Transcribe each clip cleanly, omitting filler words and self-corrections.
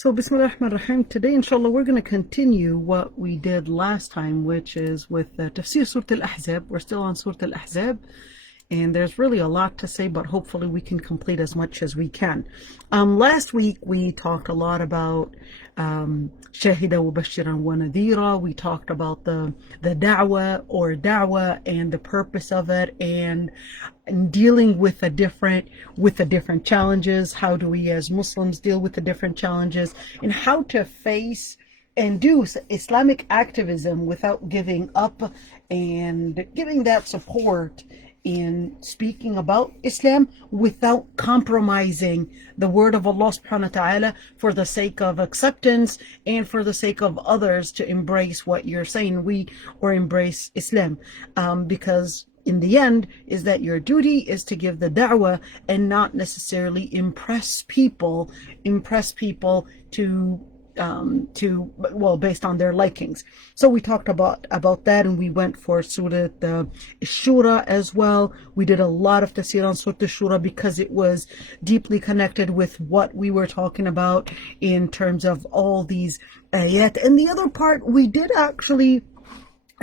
So, Bismillah ar-Rahman ar-Rahim. Today, inshallah, we're going to continue what we did last time, which is with Tafseer Surah Al-Ahzab. We're still on Surah Al-Ahzab, and there's really a lot to say, but hopefully we can complete as much as we can. Last week, we talked a lot about Shahida wa Bashiran wa Nadhira. We talked about the da'wah and the purpose of it, and dealing with the different challenges. How do we as Muslims deal with the different challenges, and how to face and do Islamic activism without giving up and giving that support in speaking about Islam without compromising the word of Allah subhanahu wa ta'ala for the sake of acceptance and for the sake of others to embrace what you're saying, or embrace Islam, because in the end is that your duty is to give the da'wah and not necessarily impress people based on their likings. So we talked about that, and we went for Surah Shura as well. We did a lot of tafsir on Surah Shura because it was deeply connected with what we were talking about in terms of all these ayat. And the other part, we did actually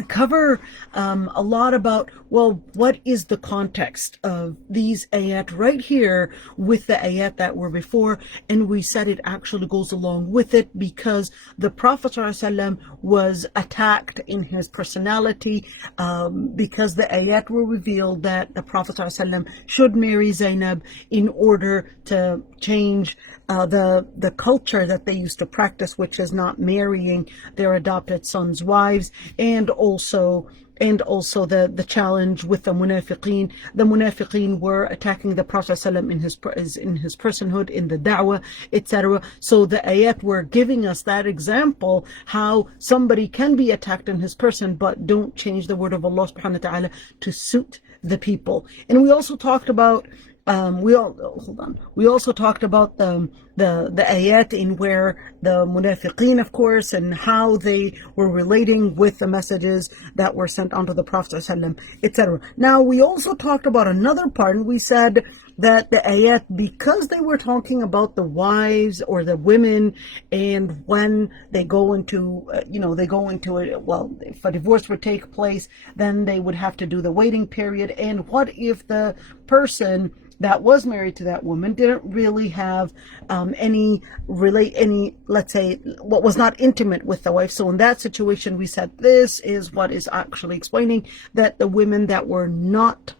cover a lot about, what is the context of these ayat right here with the ayat that were before, and we said it actually goes along with it because the Prophet ﷺ was attacked in his personality, because the ayat were revealed that the Prophet ﷺ should marry Zainab in order to change the culture that they used to practice, which is not marrying their adopted sons' wives, and also the challenge with the munafiqeen. The munafiqeen were attacking the Prophet ﷺ in his personhood, in the da'wah, etc. So the ayat were giving us that example, how somebody can be attacked in his person, but don't change the word of Allah subhanahu wa ta'ala to suit the people. And we also talked about we also talked about the ayat in where the munafiqeen, of course, and how they were relating with the messages that were sent onto the Prophet ﷺ, etc. Now we also talked about another part, and we said that the ayat, because they were talking about the wives or the women, and when they go into it, if a divorce would take place, then they would have to do the waiting period. And what if the person that was married to that woman didn't really have let's say, what was not intimate with the wife? So in that situation, we said this is what is actually explaining that the women that were not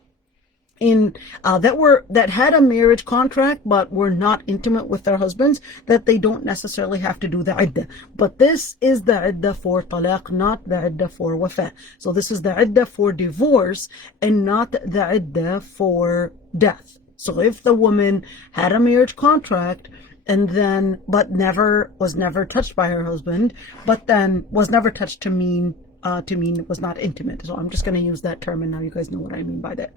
that had a marriage contract but were not intimate with their husbands, that they don't necessarily have to do the iddah. But this is the iddah for talaq, not the iddah for wafa. So this is the iddah for divorce and not the iddah for death. So if the woman had a marriage contract and then but was never touched by her husband, but then was never touched to mean it was not intimate. So I'm just going to use that term, and now you guys know what I mean by that.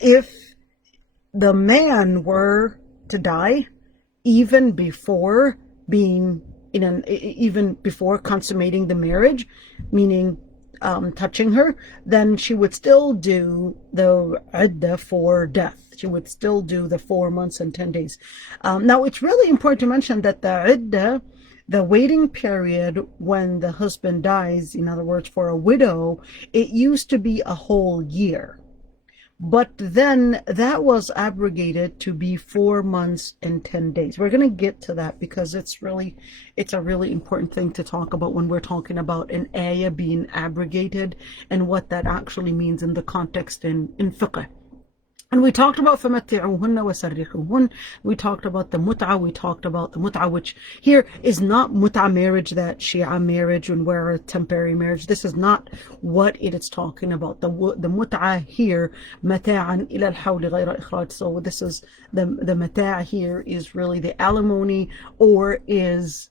If the man were to die even before consummating the marriage, meaning touching her, then she would still do the iddah for death. She would still do the 4 months and 10 days. Now it's really important to mention that the iddah, the waiting period when the husband dies, in other words, for a widow, it used to be a whole year. But then that was abrogated to be 4 months and 10 days. We're going to get to that because it's a really important thing to talk about when we're talking about an ayah being abrogated and what that actually means in the context in fiqh. And we talked about فَمَتِّعُوهُنَّ وَسَرِّحُوهُنَّ. We talked about the mut'ah. We talked about the mut'ah, which here is not mut'ah marriage, that Shia marriage and where a temporary marriage. This is not what it is talking about. The mut'ah here, مَتَاعًا إِلَى الْحَوْلِ غَيْرَ إِخْرَاجٍ. So this is the mata' here is really the alimony, or is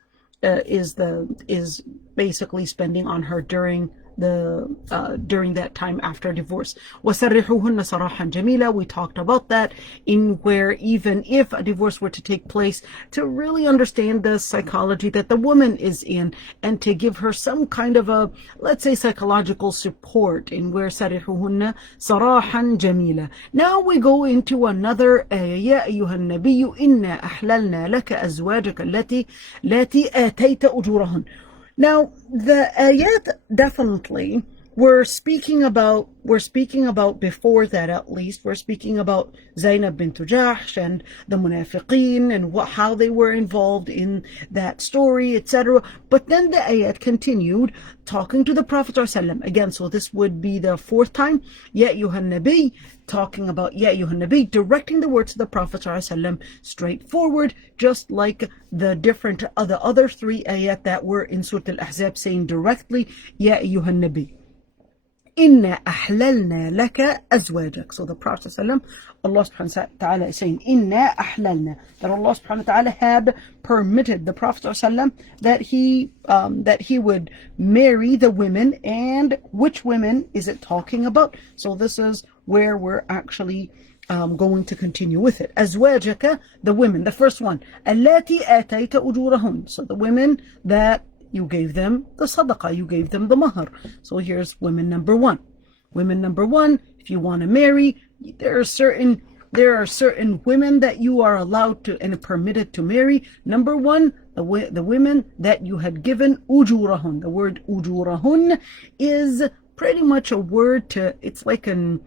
basically spending on her during during that time after divorce. وَسَرِّحُوهُنَّ سَرَاحًا جَمِيلًا. We talked about that, in where even if a divorce were to take place, to really understand the psychology that the woman is in, and to give her some kind of a, let's say, psychological support, in where سَرِّحُوهُنَّ سَرَاحًا جَمِيلًا. Now we go into another ayah. يَا أَيُّهَا النَّبِيُّ إِنَّا أَحْلَلْنَا لَكَ أَزْوَاجَكَ التي آتَيْتَ أُجُورَهُنَّ. Now, the ayat definitely we're speaking about before that, at least we're speaking about Zainab bint Jahsh and the munafiqeen and how they were involved in that story, etc. But then the ayat continued talking to the Prophet ﷺ again. So this would be the fourth time. Ya ayyuhan nabi, talking about Ya ayyuhan nabi, directing the words to the Prophet ﷺ straightforward, just like the other three ayat that were in Surah Al-Ahzab, saying directly Ya ayyuhan nabi. Inna ahlalna laka azwajak. So the Prophet ﷺ, Allah subhanahu wa ta'ala is saying Inna ahlalna, that Allah subhanahu wa ta'ala had permitted the Prophet ﷺ that he would marry the women. And which women is it talking about? So this is where we're actually going to continue with it. Azwajaka, the women. The first one, allati atayta ujurahun. So the women that you gave them the sadaqah, you gave them the mahar. So here's women number one. Women number one, if you want to marry, there are certain women that you are allowed to and permitted to marry. Number one, the women that you had given ujurahun. The word ujurahun is pretty much a word to, it's like a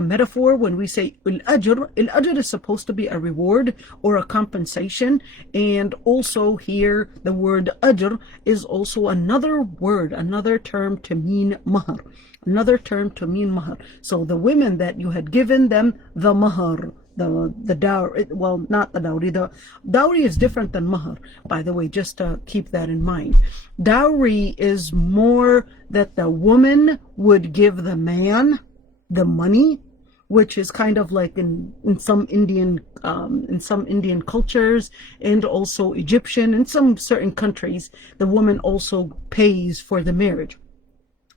metaphor when we say al-ajr. Al-ajr is supposed to be a reward or a compensation, and also here the word ajr is also another word, another term to mean mahar. So the women that you had given them the mahar, the dowry, well, not the dowry. The dowry is different than mahar, by the way, just to keep that in mind. Dowry is more that the woman would give the man the money, which is kind of like in some Indian cultures, and also Egyptian, in some certain countries, the woman also pays for the marriage.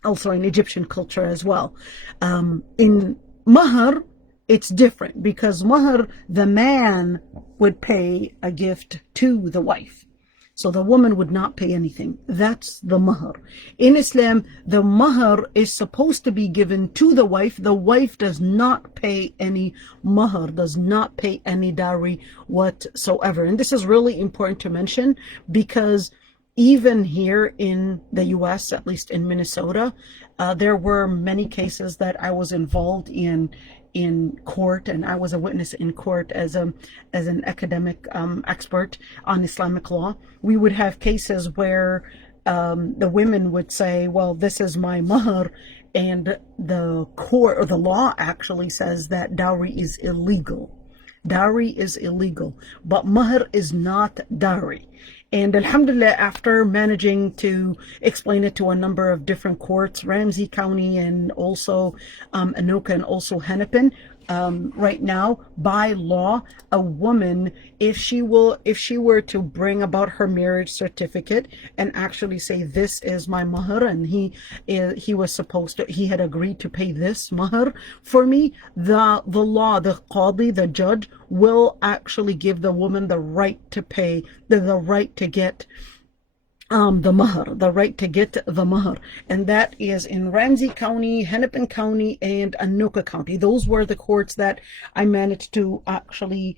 Also in Egyptian culture as well. In mahar, it's different, because mahar, the man would pay a gift to the wife. So the woman would not pay anything. That's the mahar. In Islam, the mahar is supposed to be given to the wife. The wife does not pay any mahar, does not pay any dowry whatsoever. And this is really important to mention, because even here in the US, at least in Minnesota, there were many cases that I was involved in court, and I was a witness in court as an academic expert on Islamic law. We would have cases where the women would say, well, this is my mahar, and the court or the law actually says that dowry is illegal. Dowry is illegal, but mahar is not dowry. And alhamdulillah, after managing to explain it to a number of different courts, Ramsey County and also Anoka and also Hennepin, right now, by law, a woman, if she were to bring about her marriage certificate and actually say, this is my mahar, and he had agreed to pay this mahar for me, the law, the qadi, the judge, will actually give the woman the right to pay, the right to get the mahar, and that is in Ramsey County, Hennepin County, and Anoka County. Those were the courts that I managed to actually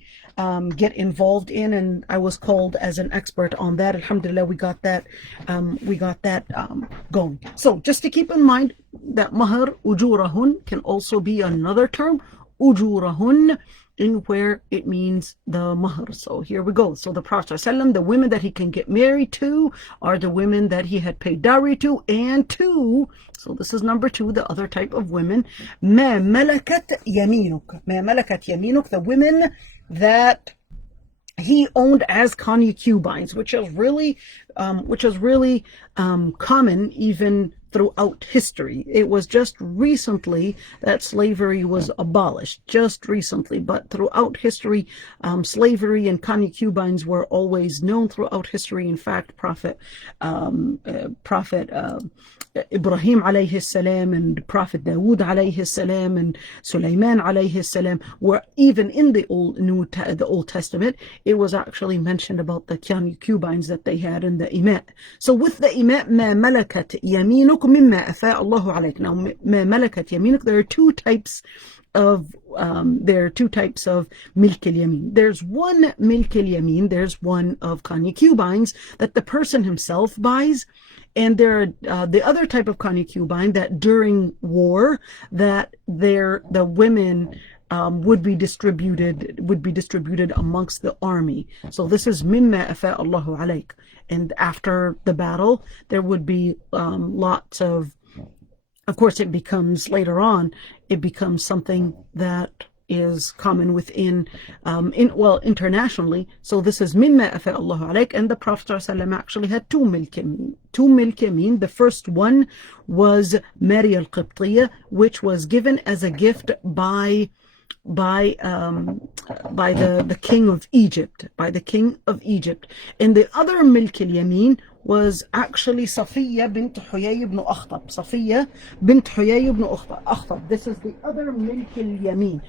get involved in, and I was called as an expert on that. Alhamdulillah, we got that going. So just to keep in mind that mahar, ujurahun, can also be another term, ujurahun, in where it means the mahar. So here we go. So the Prophet ﷺ, the women that he can get married to are the women that he had paid dowry to, and two, so this is number two, the other type of women, ما ملكت يمينك. ما ملكت يمينك, the women that he owned as concubines, which is really common even throughout history. It was just recently that slavery was abolished, just recently. But throughout history, slavery and concubines were always known throughout history. In fact, Prophet Ibrahim alayhi salam and Prophet Dawood alayhi salam and Sulaiman alayhi salam were even in the Old Testament. It was actually mentioned about the concubines that they had in the imam. So with the imam, ma malakat yaminuk mimma afa Allahu alayk. Now, ma malakat yaminuk, there are two types of milk al-yamin. There's one milk al-yamin, there's one of concubines that the person himself buys, and there are the other type of concubine that during war that the women would be distributed amongst the army. So this is mimma afa Allahu alayk. And after the battle, there would be lots of course, it becomes later on, it becomes something that is common within, internationally. So this is mimma afa Allahu alayk, and the Prophet ﷺ actually had two milk yamin. The first one was Mary al-Qibtiyya, which was given as a gift by the king of Egypt, and the other milk al-yamin was actually Safiya bint Huyay ibn Akhtab. This is the other milk al-yamin.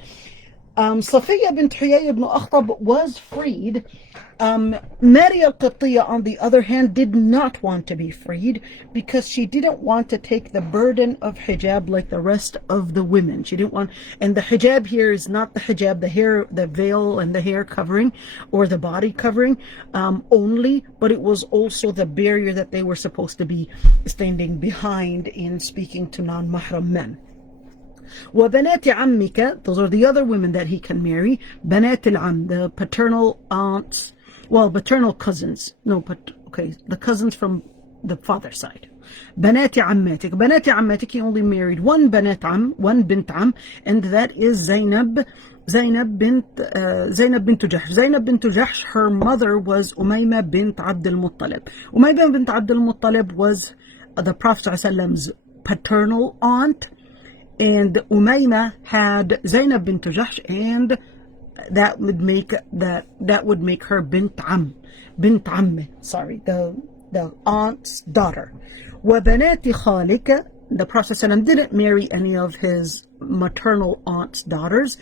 Safiya bint Huyay ibn Akhtab was freed. Mary al-Qibtiyya, on the other hand, did not want to be freed because she didn't want to take the burden of hijab like the rest of the women. She didn't want, and the hijab here is not the hijab, the veil and the hair covering or the body covering only, but it was also the barrier that they were supposed to be standing behind in speaking to non-mahram men. وَبَنَاتِ عَمِّكَ, those are the other women that he can marry. بَنَاتِ الْعَمِّ, the paternal aunts, paternal cousins. The cousins from the father's side. بَنَاتِ عَمَّاتِك, he only married one bint am, and that is Zainab bint Jahsh. Zainab bint Jahsh, her mother was Umayma bint Abd al-Muttalib. Umayma bint Abd al-Muttalib was the Prophet ﷺ's paternal aunt, and Umayma had Zainab bint Jahsh, and that would make her bint am, the aunt's daughter. وَبَنَاتِ خَالِكَ, the Prophet ﷺ didn't marry any of his maternal aunt's daughters.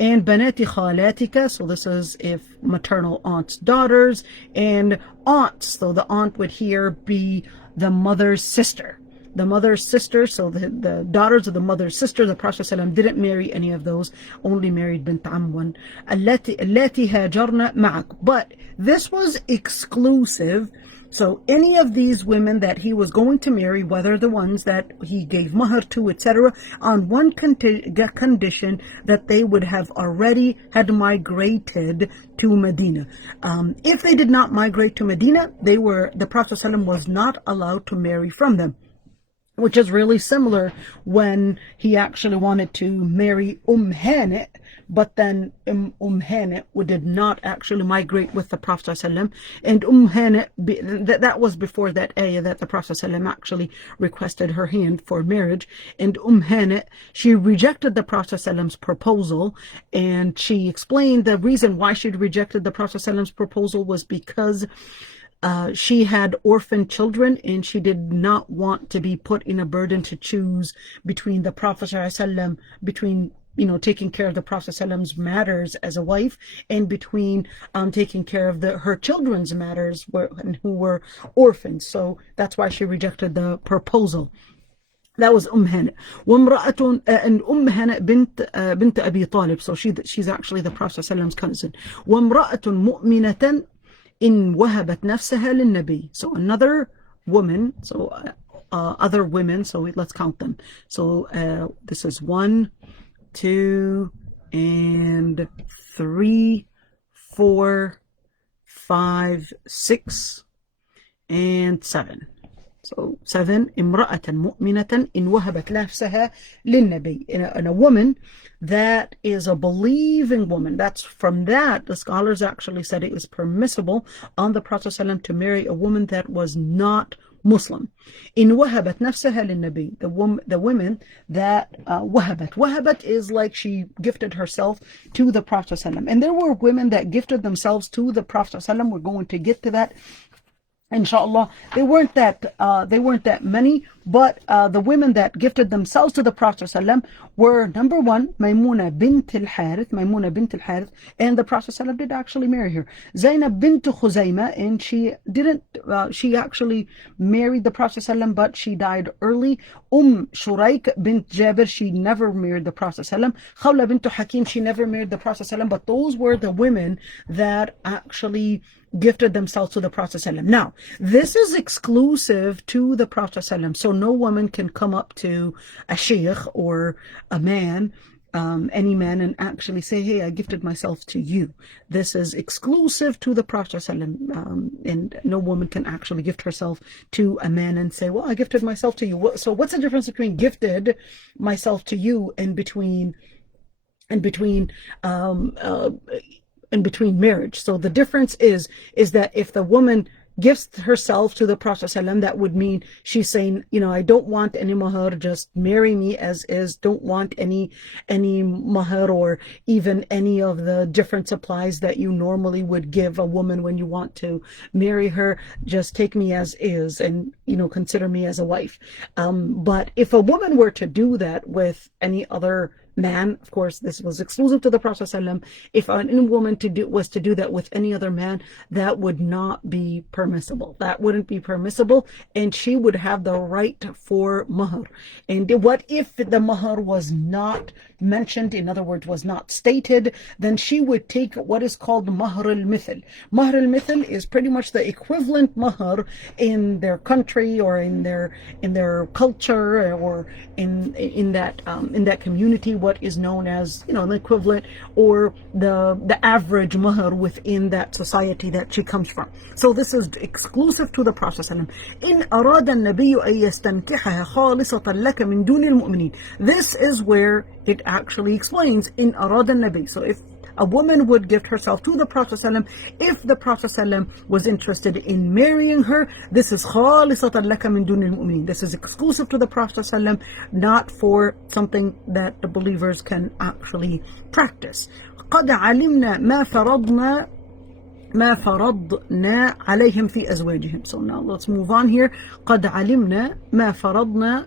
And بَنَاتِ خَالَاتِكَ, so this is if maternal aunt's daughters, and aunts, so the aunt would here be the mother's sister. So the daughters of the mother's sister, the Prophet ﷺ didn't marry any of those, only married bint Amwan. اللَّاتِ هَاجَرْنَ مَعَكَ. But this was exclusive. So any of these women that he was going to marry, whether the ones that he gave mahar to, etc., on one condition, that they would have already had migrated to Medina. If they did not migrate to Medina, the Prophet ﷺ was not allowed to marry from them, which is really similar when he actually wanted to marry Hani, but then Hani did not actually migrate with the Prophet ﷺ, and Hani, that was before that ayah that the Prophet ﷺ actually requested her hand for marriage, and Hani, she rejected the Prophet ﷺ's proposal, and she explained the reason why she rejected the Prophet ﷺ's proposal was because she had orphan children, and she did not want to be put in a burden to choose between the Prophet ﷺ, between taking care of the Prophet ﷺ's matters as a wife, and between taking care of her children's matters who were orphans. So that's why she rejected the proposal. That was Hani. And Hani bint Abi Talib, so she's actually the Prophet ﷺ's cousin. وَامْرَأَةٌ مُؤْمِنَةً إن وهبت نفسها للنبي. So another woman, other women, so let's count them. So this is 1, 2, and 3, 4, 5, 6, and 7. So 7, امرأة مؤمنة إن وهبت نفسها للنبي, and a woman that is a believing woman. That's from that the scholars actually said it is permissible on the Prophet ﷺ to marry a woman that was not Muslim. In wahabat nafsaha lin-nabi, the women that wahabat is like she gifted herself to the Prophet ﷺ. And there were women that gifted themselves to the Prophet ﷺ. We're going to get to that, inshallah. They weren't that many, but the women that gifted themselves to the Prophet ﷺ were, number one, Maymuna bint al-Harith, and the Prophet ﷺ did actually marry her. Zainab bint Khuzayma, and she actually married the Prophet ﷺ, but she died early. Shuraik bint Jabir, she never married the Prophet ﷺ. Khawla bint Hakim, she never married the Prophet ﷺ, but those were the women that actually gifted themselves to the Prophet ﷺ. Now, this is exclusive to the Prophet ﷺ, so no woman can come up to a sheikh or a man, any man, and actually say, hey, I gifted myself to you. This is exclusive to the Prophet ﷺ, and no woman can actually gift herself to a man and say, well, I gifted myself to you. So what's the difference between gifted myself to you and between marriage? So the difference is that if the woman gifts herself to the Prophet ﷺ, that would mean she's saying, I don't want any mahar, just marry me as is, don't want any mahar or even any of the different supplies that you normally would give a woman when you want to marry her, just take me as is and consider me as a wife. But if a woman were to do that with any other man, of course this was exclusive to the Prophet ﷺ, if any woman was to do that with any other man, that would not be permissible. That wouldn't be permissible, and she would have the right for mahar. And what if the mahar was not mentioned, in other words, was not stated? Then she would take what is called mahar al-mithal. Mahar al-mithal is pretty much the equivalent mahar in their country or in their culture or in that community, what is known as the equivalent or the average mahar within that society that she comes from. So this is exclusive to the Prophet ﷺ. In arada an-nabiyyu an yastankihaha khalisatan laka min duni al-mu'minin. This is where it actually explains in arada an-nabi. So if a woman would gift herself to the Prophet ﷺ, if the Prophet ﷺ was interested in marrying her, this is khalisatan laka min duni al-mu'minin. This is exclusive to the Prophet ﷺ, not for something that the believers can actually practice. قد علمنا ما فرضنا عليهم في أزواجهم. So now let's move on here. قد علمنا ما فرضنا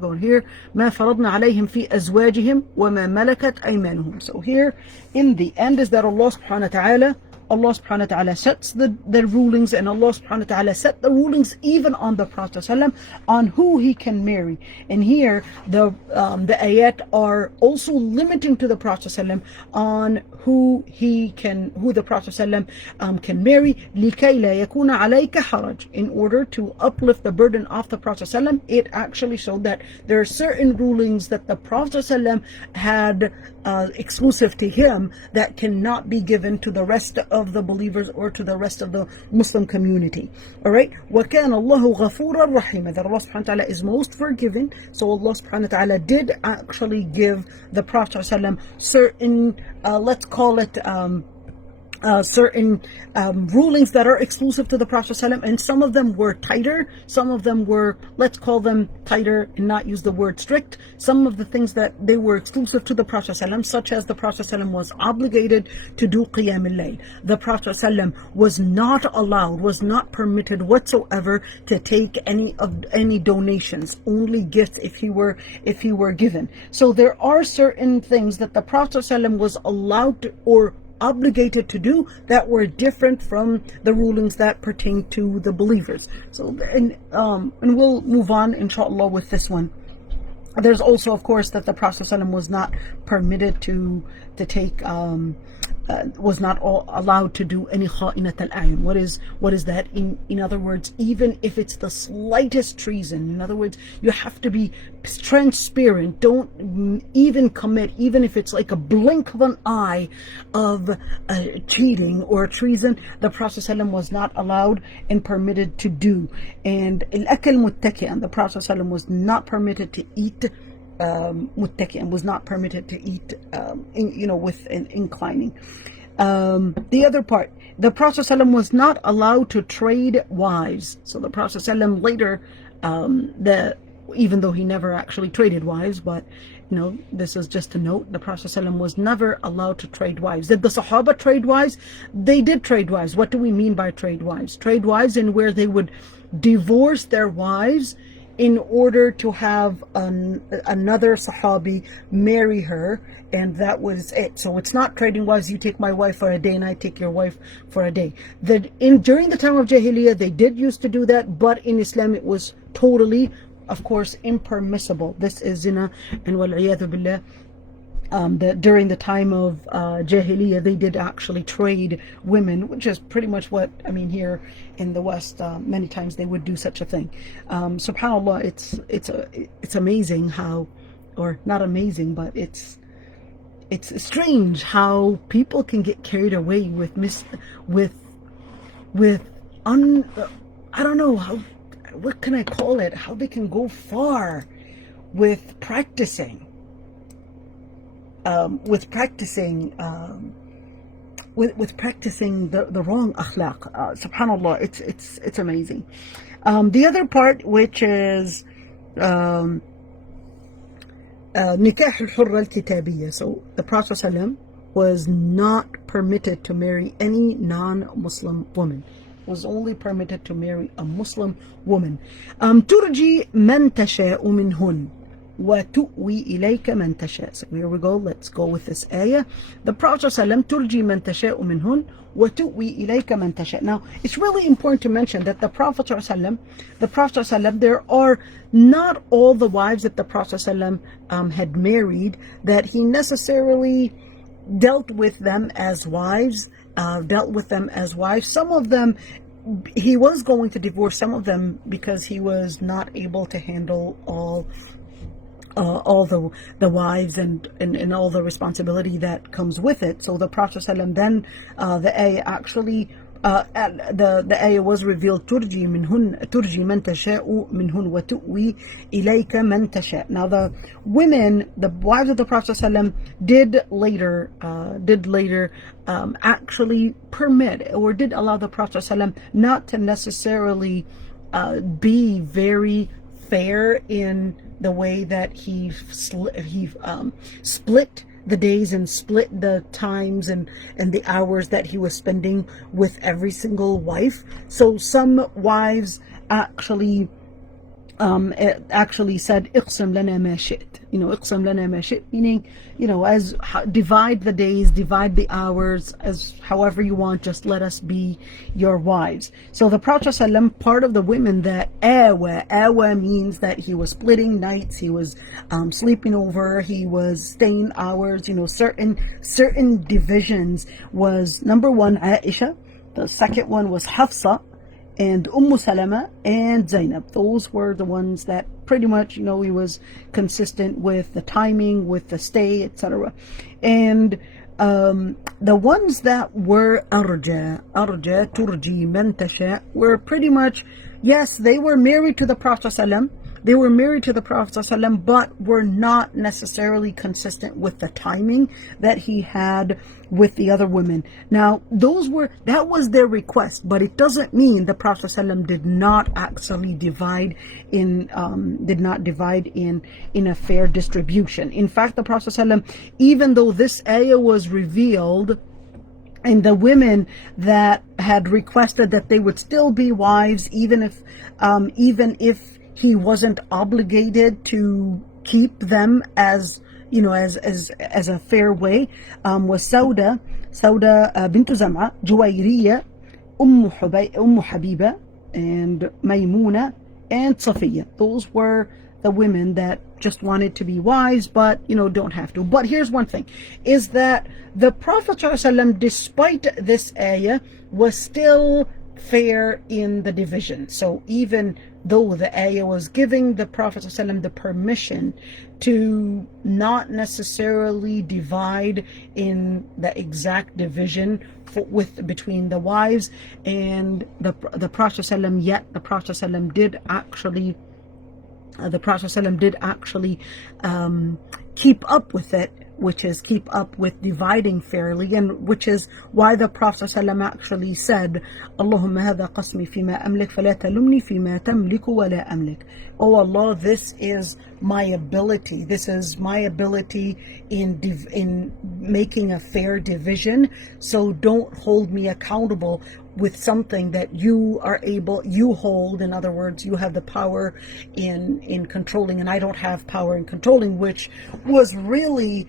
go here ما فرضنا عليهم في أزواجهم وما ملكت أيمانهم. So here in the end is that Allah subhanahu wa ta'ala sets the rulings, and Allah subhanahu wa ta'ala set the rulings even on the Prophet ﷺ, on who he can marry. And here the ayat are also limiting to the Prophet ﷺ on who the Prophet ﷺ can marry. لِكَيْ لَا يَكُونَ عَلَيْكَ حَرَجٍ. In order to uplift the burden off the Prophet ﷺ, it actually showed that there are certain rulings that the Prophet ﷺ had exclusive to him that cannot be given to the rest of the believers or to the rest of the Muslim community. Alright, وَكَانَ اللَّهُ غَفُورًا رَحِيمًا. That Allah subhanahu wa ta'ala is most forgiving. So Allah subhanahu wa ta'ala did actually give the Prophet ﷺ certain, let's call it certain rulings that are exclusive to the Prophet ﷺ, and some of them were tighter, some of them were, let's call them tighter and not use the word strict. Some of the things that they were exclusive to the Prophet ﷺ, such as the Prophet ﷺ was obligated to do Qiyam al-Layl. The Prophet ﷺ was not permitted whatsoever to take any donations, only gifts if he were given. So there are certain things that the Prophet ﷺ was allowed to, or obligated to do, that were different from the rulings that pertain to the believers. So and we'll move on inshallah with this one. There's also, of course, that the Prophet ﷺ was not permitted to take was not allowed to do any kha'inat al-a'yun. What is that? In other words, even if it's the slightest treason, in other words, you have to be transparent. Don't even commit, even if it's like a blink of an eye of cheating or treason, the Prophet ﷺ was not allowed and permitted to do. And al-akal muttaki'an, the Prophet ﷺ was not permitted to eat muttaki'an, was not permitted to eat with an inclining. The other part, the Prophet ﷺ was not allowed to trade wives. So the Prophet ﷺ later, even though he never actually traded wives, but this is just a note, the Prophet ﷺ was never allowed to trade wives. Did the Sahaba trade wives? They did trade wives. What do we mean by trade wives? Trade wives in where they would divorce their wives in order to have another Sahabi marry her, and that was it. So it's not trading wives. You take my wife for a day and I take your wife for a day. During the time of Jahiliyyah, they did used to do that, but in Islam it was totally, of course, impermissible. This is zina, and wal'iyadu billah. During the time of Jahiliyyah, they did actually trade women, which is pretty much what, here in the West, many times they would do such a thing. SubhanAllah, it's amazing how, or not amazing, but it's strange how people can get carried away with I don't know how, what can I call it? How they can go far with practicing. With practicing the wrong akhlaq. Subhanallah, it's amazing. The other part, which is nikah al-hurra al-kitabiyya. So the Prophet ﷺ was not permitted to marry any non-Muslim woman. Was only permitted to marry a Muslim woman. ترجي من تشاء منهن وتؤوي إليك من تشاء. So here we go. Let's go with this ayah. The Prophet ﷺ ترجي من تشاء منهن وتؤوي إليك من تشاء. Now, it's really important to mention that the Prophet ﷺ, there are not all the wives that the Prophet ﷺ had married that he necessarily dealt with them as wives. Some of them he was going to divorce some of them because he was not able to handle all the wives and all the responsibility that comes with it. So the Prophet ﷺ then the ayah actually the ayah was revealed, ترجي من تشاء منهن وتؤوي إليك من تشاء. Now the women, the wives of the Prophet ﷺ did later actually permit, or did allow the Prophet ﷺ not to necessarily be very fair in the way that he split the days and split the times and the hours that he was spending with every single wife. So some wives actually said اقسم لنا ما شئت. اقسم لنا ما شئت, meaning, as divide the days, divide the hours as however you want, just let us be your wives. So the Prophet ﷺ, part of the women that awa means that he was splitting nights, he was sleeping over, he was staying hours, certain divisions was, number one, Aysha, the second one was Hafsa, and Salama and Zainab. Those were the ones that pretty much, he was consistent with the timing, with the stay, etc. And the ones that were arja turji man tasha were pretty much, yes, they were married to the Prophet ﷺ. They were married to the Prophet ﷺ, but were not necessarily consistent with the timing that he had with the other women. Now, that was their request, but it doesn't mean the Prophet ﷺ did not actually divide in a fair distribution. In fact, the Prophet ﷺ, even though this ayah was revealed, and the women that had requested that they would still be wives, even if he wasn't obligated to keep them as a fair way, was Sauda bint Zam'a, Juwayriya, Habiba, and Maymuna, and Safiya. Those were the women that just wanted to be wives, but don't have to. But here's one thing, is that the Prophet ﷺ, despite this ayah, was still fair in the division. So even though the ayah was giving the Prophet ﷺ the permission to not necessarily divide in the exact division between the wives and the Prophet ﷺ, yet the Prophet ﷺ did actually keep up with it which is keep up with dividing fairly, and which is why the Prophet ﷺ actually said, Allahumma hadha qasmi fima amlik fala talumni fima tamliku wala amlik. Oh Allah, this is my ability. This is my ability in making a fair division. So don't hold me accountable with something that you hold. In other words, you have the power in controlling, and I don't have power in controlling, which was really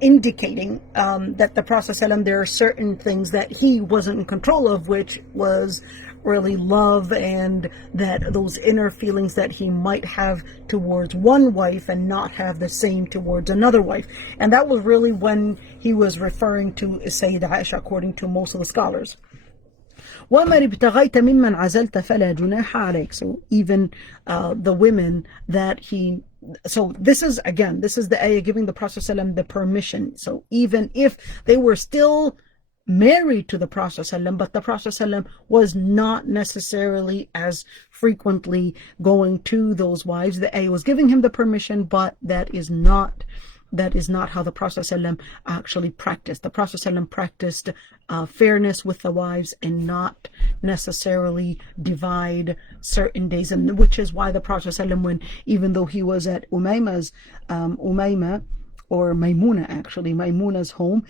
indicating that the Prophet ﷺ, there are certain things that he wasn't in control of, which was really love, and that those inner feelings that he might have towards one wife and not have the same towards another wife. And that was really when he was referring to Sayyidah Aysha, according to most of the scholars. وَمَنِ ابْتَغَيْتَ مِمَّنْ عَزَلْتَ فَلَا جُنَاحَ عَلَيْكَ. So even the women that he... So this is the ayah giving the Prophet ﷺ the permission. So even if they were still married to the Prophet ﷺ, but the Prophet ﷺ was not necessarily as frequently going to those wives, the ayah was giving him the permission, but that is not how the Prophet ﷺ actually practiced. The Prophet ﷺ practiced fairness with the wives and not necessarily divide certain days, and which is why the Prophet ﷺ, even though he was at Maymuna's home,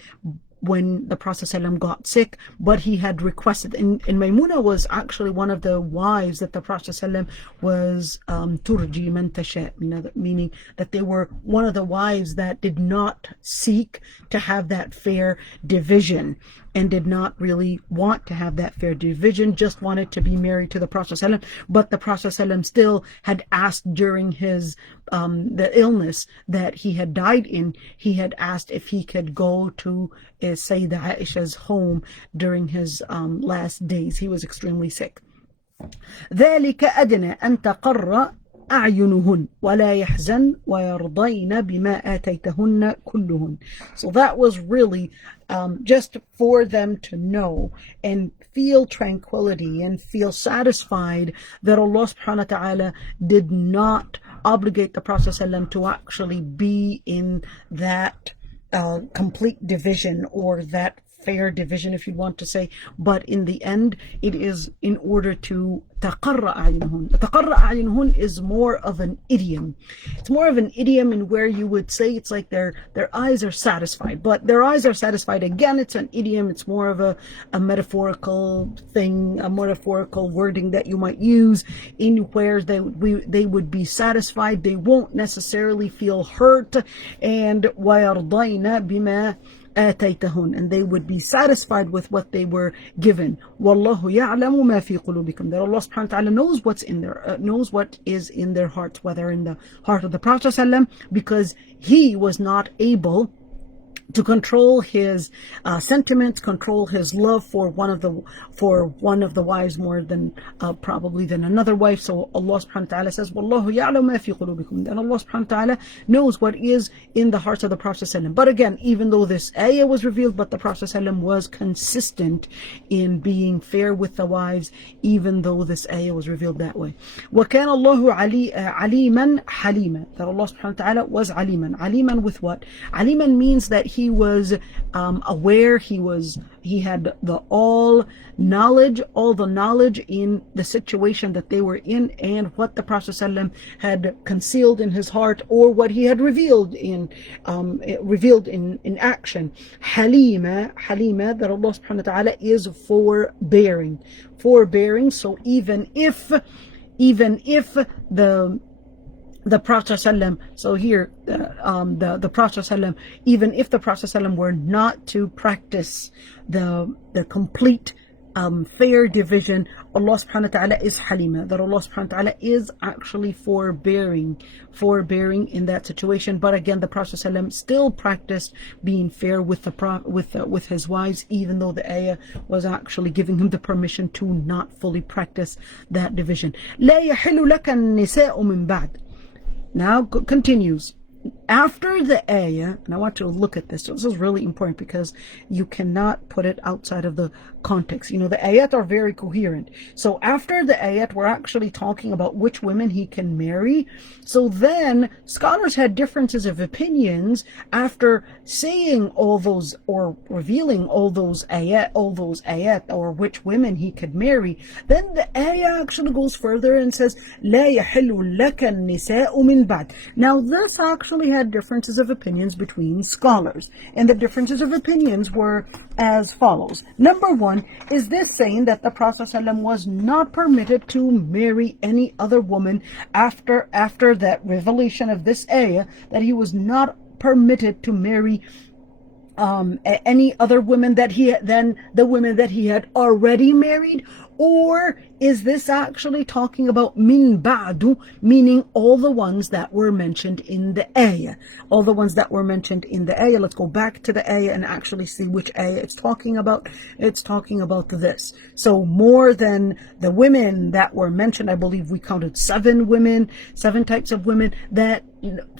when the Prophet ﷺ got sick, but he had requested, and Maymuna was actually one of the wives that the Prophet ﷺ was turji man tasha, meaning that they were one of the wives that did not seek to have that fair division, and did not really want to have that fair division, just wanted to be married to the Prophet ﷺ. But the Prophet ﷺ still had asked during his the illness that he had died in, he had asked if he could go to Sayyidah Aisha's home during his last days. He was extremely sick. ذلك أدنى أن تقر أعينهن ولا يحزن ويرضين بما آتيتهن كلهن. So that was really just for them to know and feel tranquility and feel satisfied that Allah subhanahu wa ta'ala did not obligate the Prophet ﷺ to actually be in that complete division, or that fair division, if you want to say, but in the end it is in order to تقر أعينهن. تقر أعينهن is more of an idiom. It's more of an idiom in where you would say it's like their eyes are satisfied, but their eyes are satisfied. Again, it's an idiom. It's more of a metaphorical thing, a metaphorical wording that you might use in where they would be satisfied. They won't necessarily feel hurt. And وَيَرْضَيْنَ بِمَا آتيتهن, and they would be satisfied with what they were given. وَاللَّهُ يَعْلَمُ مَا فِي قُلُوبِكُمْ. That Allah subhanahu wa ta'ala knows what's in there, knows what is in their hearts, whether in the heart of the Prophet ﷺ, because he was not able to control his sentiments, control his love for one of the wives more than probably than another wife. So Allah subhanahu wa ta'ala says, Wallahu ya'lamu ma fi qulubikum. And Allah subhanahu wa ta'ala knows what is in the hearts of the Prophet ﷺ. But again, even though this ayah was revealed, but the Prophet ﷺ was consistent in being fair with the wives, even though this ayah was revealed that way. وَكَانَ اللَّهُ عَلِيمًا حَلِيمًا. That Allah subhanahu wa ta'ala was aliman. Aliman with what? Aliman means that he was aware, he had all the knowledge in the situation that they were in, and what the Prophet ﷺ had concealed in his heart, or what he had revealed in action. Halima, that Allah subhanahu wa ta'ala is forbearing. So even if the Prophet ﷺ, so here the Prophet ﷺ, even if the Prophet ﷺ were not to practice the complete fair division, Allah subhanahu wa ta'ala is halima, that Allah subhanahu wa ta'ala is actually forbearing in that situation. But again, the Prophet ﷺ still practiced being fair with his wives, even though the ayah was actually giving him the permission to not fully practice that division. لا يحل لك النساء من بعد. Now continues. after the ayah, and I want you to look at this. So this is really important because you cannot put it outside of the context. The ayat are very coherent. So after the ayat, we're actually talking about which women he can marry. So then scholars had differences of opinions after saying all those or revealing all those ayat or which women he could marry. Then the ayah actually goes further and says, لا يحل لك النساء من بعد. Now this actually had differences of opinions between scholars, and the differences of opinions were as follows. Number one, is this saying that the Prophet ﷺ was not permitted to marry any other woman after that revelation of this ayah, that he was not permitted to marry any other women than the women that he had already married? Or is this actually talking about min ba'du, meaning all the ones that were mentioned in the ayah? All the ones that were mentioned in the ayah. Let's go back to the ayah and actually see which ayah it's talking about. It's talking about this. So more than the women that were mentioned, I believe we counted 7 types of women, that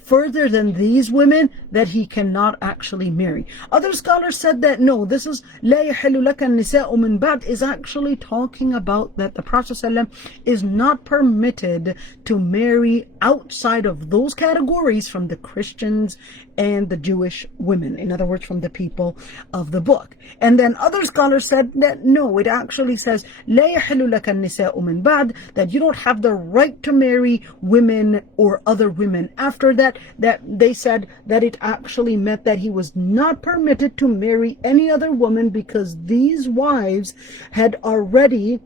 further than these women that he cannot actually marry. Other scholars said that no, this is لا يحل لك النساء من بعد is actually talking about that the Prophet ﷺ is not permitted to marry outside of those categories from the Christians and the Jewish women, in other words, from the people of the book. And then other scholars said that no, it actually says لا يحل لك النساء من بعد, that you don't have the right to marry women or other women after that they said that it actually meant that he was not permitted to marry any other woman because these wives had already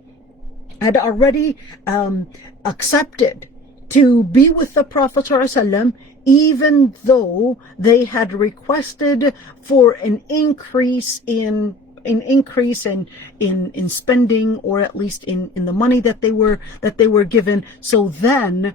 accepted to be with the Prophet ﷺ, even though they had requested for an increase in spending, or at least in the money that they were given. So then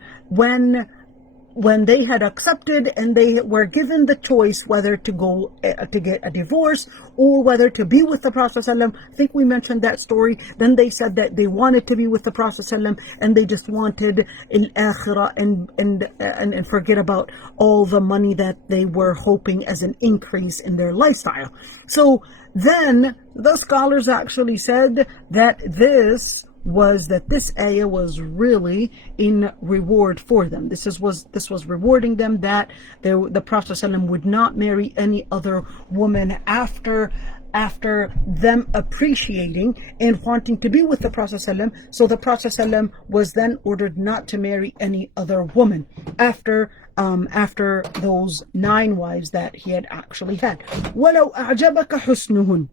when they had accepted and they were given the choice whether to go to get a divorce or whether to be with the Prophet ﷺ, I think we mentioned that story. Then they said that they wanted to be with the Prophet ﷺ and they just wanted al-akhirah and forget about all the money that they were hoping as an increase in their lifestyle. So then the scholars actually said that this ayah was really in reward for them. This was rewarding them, that the Prophet ﷺ would not marry any other woman after them appreciating and wanting to be with the Prophet ﷺ. So the Prophet ﷺ was then ordered not to marry any other woman after those 9 wives that he had actually had. وَلَوْ أَعْجَبَكَ حُسْنُهُنْ,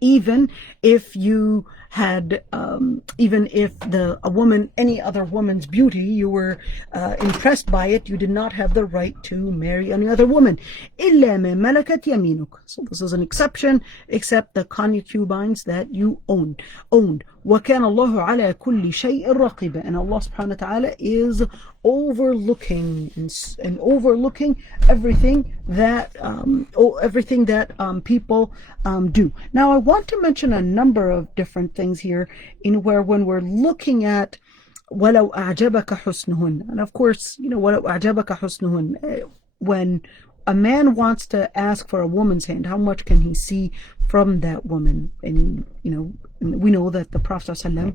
even if you had, even if any other woman's beauty, you were impressed by it, you did not have the right to marry any other woman. إِلَّا مَنْ مَلَكَتْ يَمِينُكَ. So this is an exception, except the concubines that you owned. وَكَانَ اللَّهُ عَلَى كُلِّ شَيْءٍ رَقِيبًا. And Allah subhanahu wa ta'ala is overlooking everything that people do. Now I want to mention a number of different things here when we're looking at وَلَوْ أَعْجَبَكَ حُسْنُهُنْ. And of course, وَلَوْ أَعْجَبَكَ حُسْنُهُنْ, when a man wants to ask for a woman's hand, how much can he see from that woman? And we know that the Prophet ﷺ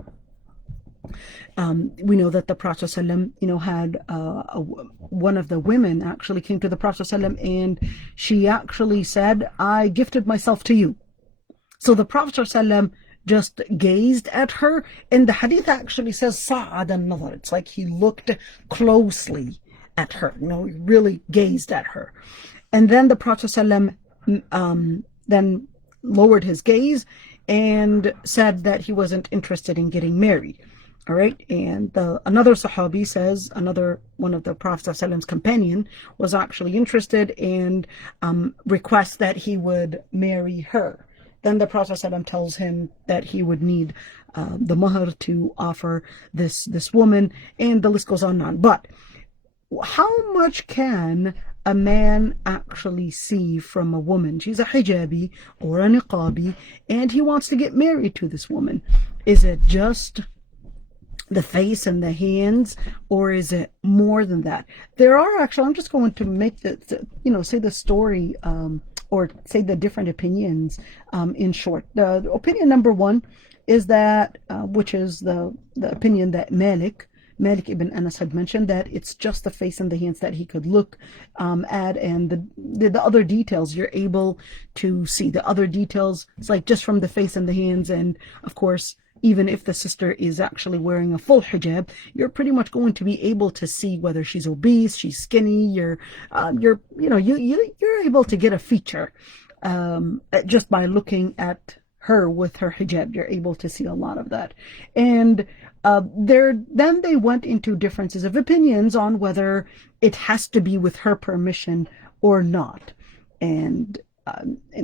had one of the women actually came to the Prophet ﷺ and she actually said, I gifted myself to you. So the Prophet ﷺ just gazed at her, and the hadith actually says صَعَدَ النَّظَرِ. It's like he looked closely at her, he really gazed at her. And then the Prophet ﷺ then lowered his gaze and said that he wasn't interested in getting married. All right, and another Sahabi says, one of the Prophet ﷺ's companion was actually interested and requests that he would marry her. Then the Prophet ﷺ tells him that he would need the mahr to offer this woman, and the list goes on and on. But how much can a man actually see from a woman? She's a hijabi or a niqabi, and he wants to get married to this woman. Is it just the face and the hands, or is it more than that? There are actually, I'm just going to make say the story, or say the different opinions in short. The opinion number one is that, which is the opinion that Malik ibn Anas had mentioned, that it's just the face and the hands that he could look at, and the other details you're able to see. The other details, it's like just from the face and the hands, and of course, even if the sister is actually wearing a full hijab, you're pretty much going to be able to see whether she's obese, she's skinny. You're able to get a feature just by looking at her with her hijab. You're able to see a lot of that. And then they went into differences of opinions on whether it has to be with her permission or not. And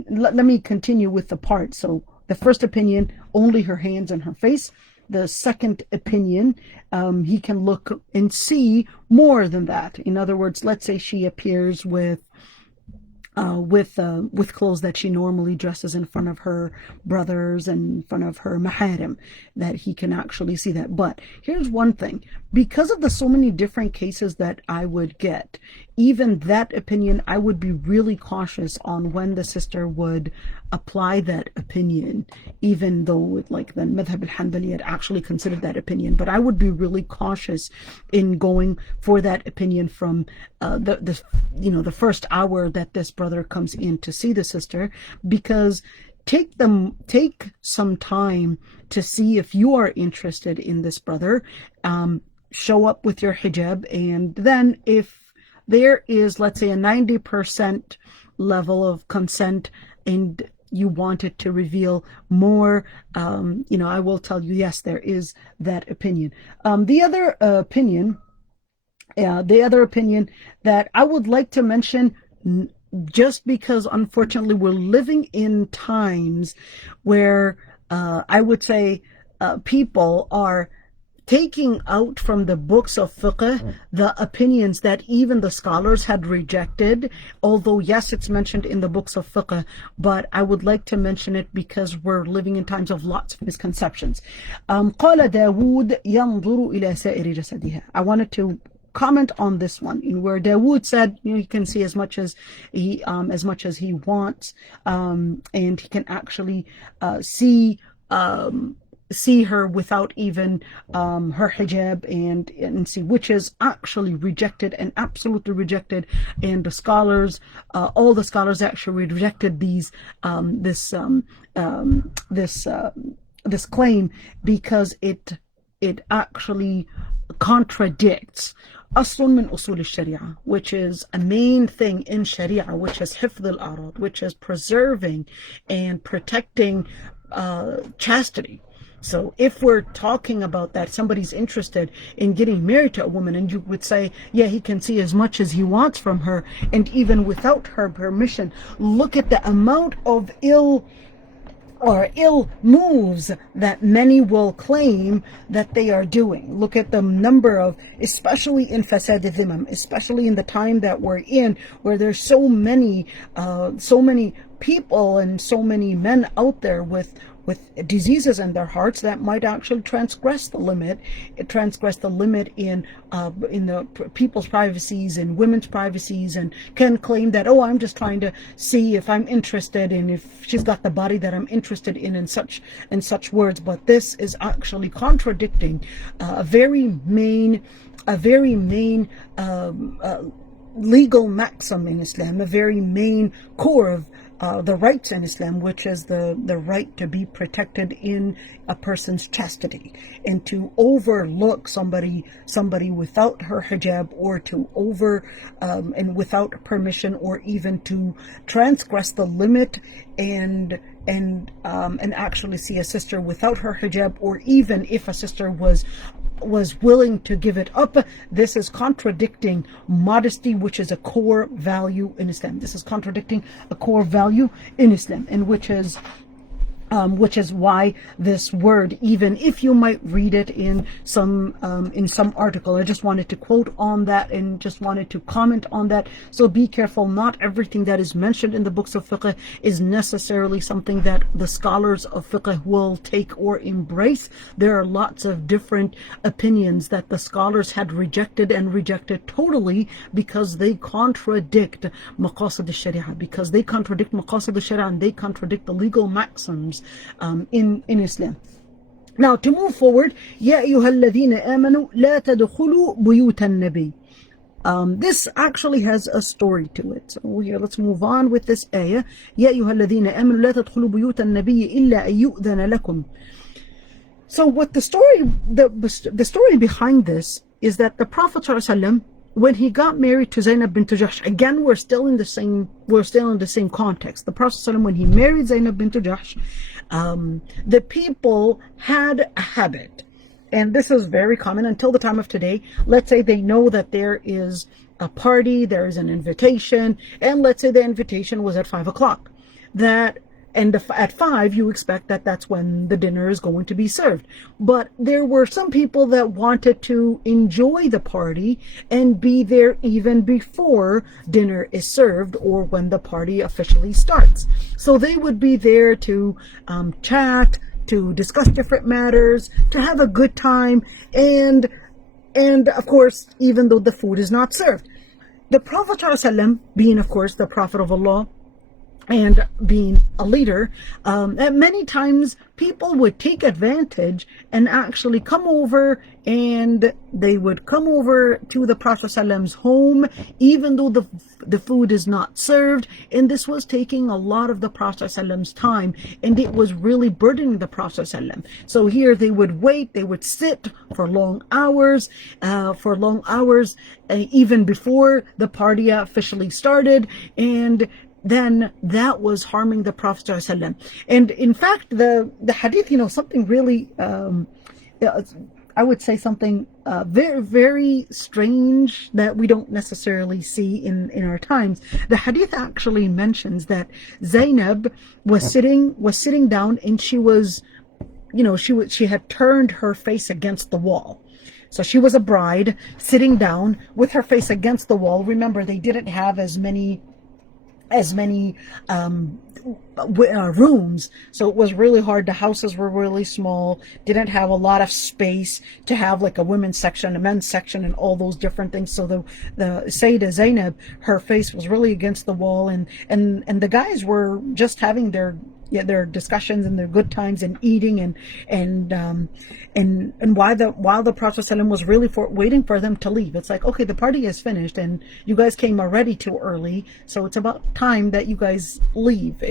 let me continue with the part. So the first opinion, only her hands and her face. The second opinion, he can look and see more than that. In other words, let's say she appears with clothes that she normally dresses in front of her brothers and in front of her maharim, that he can actually see that. But here's one thing, because of the so many different cases that I would get, even that opinion, I would be really cautious on when the sister would apply that opinion, even though like the Madhab al-Hanbali had actually considered that opinion. But I would be really cautious in going for that opinion from the first hour that this brother comes in to see the sister, because take some time to see if you are interested in this brother. Show up with your hijab, and then if there is, let's say, a 90% level of consent and you wanted to reveal more, I will tell you, yes, there is that opinion. The other opinion that I would like to mention, just because unfortunately we're living in times where I would say people are taking out from the books of fiqh the opinions that even the scholars had rejected, although yes, it's mentioned in the books of fiqh, but I would like to mention it because we're living in times of lots of misconceptions. قال داود ينظر إلى سائر جسدها. I wanted to comment on this one, in where Dawood said, you can see as much as he wants, and he can actually see her without even her hijab, and see, which is actually rejected and absolutely rejected. And the scholars, all the scholars actually rejected this claim, because it actually contradicts أصل من أصول الشريعة, which is a main thing in Sharia, which is حفظ الأعراض, which is preserving and protecting chastity. So if we're talking about that, somebody's interested in getting married to a woman, and you would say, yeah, he can see as much as he wants from her, and even without her permission. Look at the amount of ill moves that many will claim that they are doing. Look at the number of, especially in fasad al-dhimam, especially in the time that we're in, where there's so many people and so many men out there with diseases in their hearts that might actually transgress the limit. It transgress the limit in the people's privacies and women's privacies, and can claim that, oh, I'm just trying to see if I'm interested in, if she's got the body that I'm interested in such words. But this is actually contradicting a very main legal maxim in Islam, a very main core of the rights in Islam, which is the right to be protected in a person's chastity, and to overlook somebody without her hijab, or to and without permission, or even to transgress the limit and actually see a sister without her hijab, or even if a sister was willing to give it up. This is contradicting modesty, which is a core value in Islam. This is contradicting a core value in Islam, and which is which is why this word, even if you might read it in some article, I just wanted to quote on that and just wanted to comment on that. So be careful. Not everything that is mentioned in the books of fiqh is necessarily something that the scholars of fiqh will take or embrace. There are lots of different opinions that the scholars had rejected and rejected totally because they contradict maqasid al-sharia, because they contradict maqasid al-sharia and they contradict the legal maxims in Islam. Now to move forward, يا أيها الذين آمنوا لا تدخلوا بيوت النبي. This actually has a story to it. So here, let's move on with this ayah. يا أيها الذين آمنوا لا تدخلوا بيوت النبي إلا أن يؤذن لكم. So what the story behind this is that the Prophet ﷺ, when he got married to Zainab bint Jahsh, again we're still in the same context. The Prophet ﷺ, when he married Zainab bint Jahsh, the people had a habit, and this is very common until the time of today. Let's say they know that there is a party, there is an invitation, and let's say the invitation was at 5 o'clock. At 5 you expect that that's when the dinner is going to be served. But there were some people that wanted to enjoy the party and be there even before dinner is served or when the party officially starts. So they would be there to chat, to discuss different matters, to have a good time, and of course, even though the food is not served. The Prophet ﷺ, being of course the Prophet of Allah, and being a leader, many times people would take advantage and actually come over, and they would come over to the Prophet ﷺ's home even though the food is not served, and this was taking a lot of the Prophet ﷺ's time, and it was really burdening the Prophet ﷺ. So here they would wait, they would sit for long hours, even before the party officially started, and then that was harming the Prophet ﷺ. And in fact, the hadith, something really, I would say something very, very strange that we don't necessarily see in our times. The hadith actually mentions that Zainab was sitting down, and she was, she had turned her face against the wall. So she was a bride sitting down with her face against the wall. Remember, they didn't have as many rooms, so it was really hard. The houses were really small, didn't have a lot of space to have like a women's section, a men's section, and all those different things. So the Sayyidah Zainab, her face was really against the wall, and the guys were just having their discussions and their good times and eating and while the Prophet ﷺ was really waiting for them to leave. It's like, okay, the party is finished and you guys came already too early, so it's about time that you guys leave.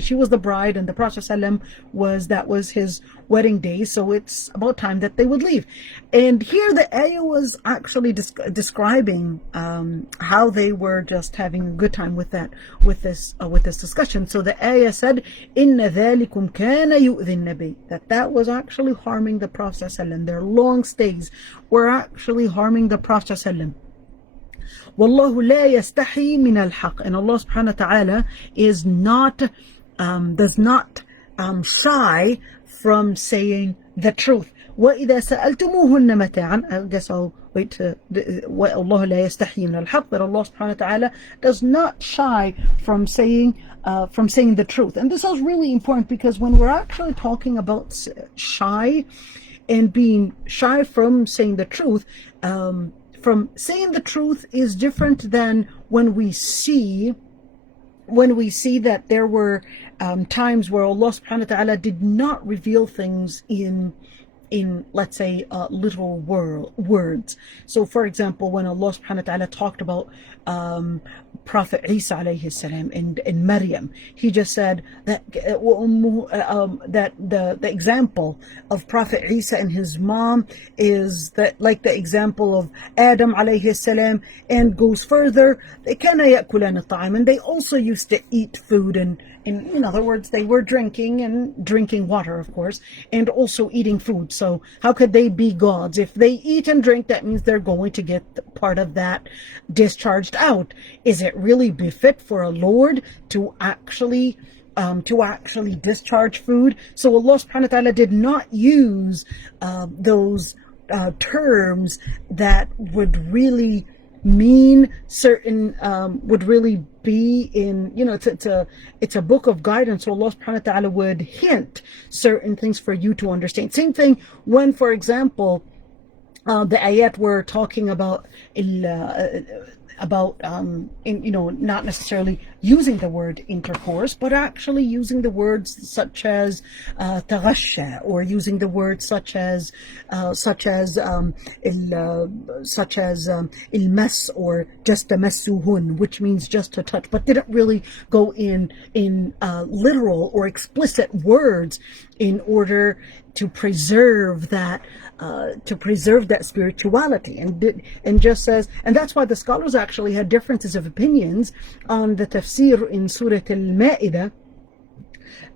She was the bride, and the Prophet ﷺ was his wedding day, so it's about time that they would leave. And here the ayah was actually describing how they were just having a good time with this discussion. So the ayah said, "Inna dhalikum kana yu'dhi nabi," that was actually harming the Prophet ﷺ. Their long stays were actually harming the Prophet ﷺ. Wallahu la yastahi min al-haq, and Allah subhanahu wa ta'ala is does not shy from saying the truth. وَإِذَا سَأَلْتُمُوهُنَّ مَتَاعًا, I guess I'll wait to Allah la yastahi min al-haq, but Allah subhanahu wa ta'ala does not shy from saying the truth. And this is really important, because when we're actually talking about shy and being shy from saying the truth, from saying the truth is different than when we see that there were times where Allah subhanahu wa ta'ala did not reveal things in let's say literal words. So for example, when Allah subhanahu wa ta'ala talked about Prophet Isa alayhi salam and Maryam, he just said that that the example of Prophet Isa and his mom is that like the example of Adam alayhi salam, and goes further, they kana ya'kulana ta'am, and they also used to eat food, and in other words, they were drinking water, of course, and also eating food. So how could they be gods? If they eat and drink, that means they're going to get part of that discharged out. Is it really befit for a Lord to actually to actually discharge food. So Allah subhanahu wa ta'ala did not use those terms that would really mean certain, would really be in, it's a book of guidance. So Allah subhanahu wa ta'ala would hint certain things for you to understand. Same thing when, for example, the ayat were talking about not necessarily using the word intercourse, but actually using the words such as taghasha, or using the words such as ilmas, or just tamassuhun, which means just to touch, but didn't really go in literal or explicit words in order to preserve that spirituality, and just says, and that's why the scholars actually had differences of opinions on the tafsir in Surah Al-Ma'idah.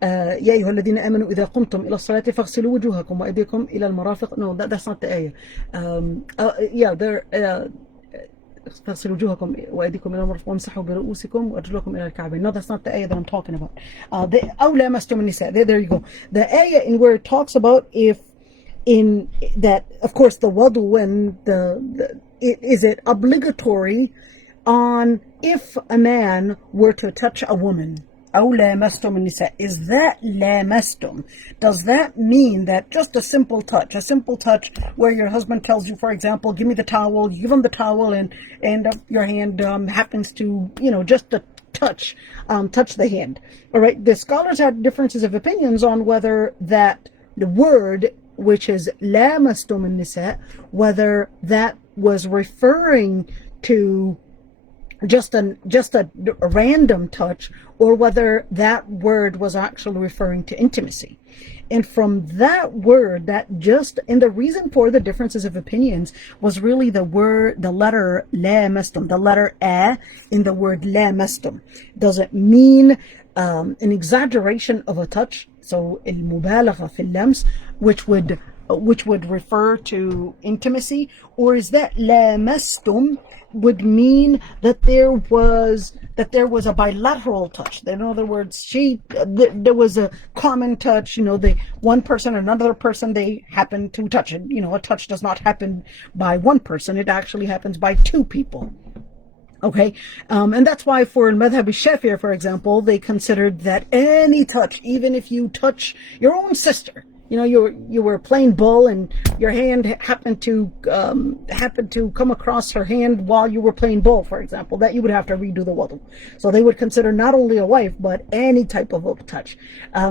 يا أيها الذين آمنوا إذا قمتم إلى الصلاة فاغسلوا وجوهكم وأيديكم إلى المرافق. No, that's not the ayah. فاغسلوا وجوهكم وأيديكم إلى المرافق وامسحوا برؤوسكم وأرجلكم إلى الكعبين. No, that's not the ayah that I'm talking about. أو لامستم النساء. There you go. The ayah in where it talks about in that, of course, the wudu, and is it obligatory on if a man were to touch a woman? أو لامستم النساء. Is that لامستم? Does that mean that just a simple touch where your husband tells you, for example, give me the towel, you give him the towel, and your hand happens to, just to touch the hand. All right. The scholars had differences of opinions on whether that the word, which is لامستم النساء, whether that was referring to just a random touch, or whether that word was actually referring to intimacy. And from that word, and the reason for the differences of opinions was really the letter لامستم, the letter a in the word لامستم. Does it mean an exaggeration of a touch? So المبالغة في اللمس, which would refer to intimacy, or is that لامستم would mean that there was a bilateral touch? In other words, there was a common touch. The one person and another person, they happen to touch it. A touch does not happen by one person; it actually happens by two people. Okay, and that's why for Madhab al-Shafi'i, for example, they considered that any touch, even if you touch your own sister, you were playing ball and your hand happened to come across her hand while you were playing ball, for example, that you would have to redo the wudu. So they would consider not only a wife, but any type of touch.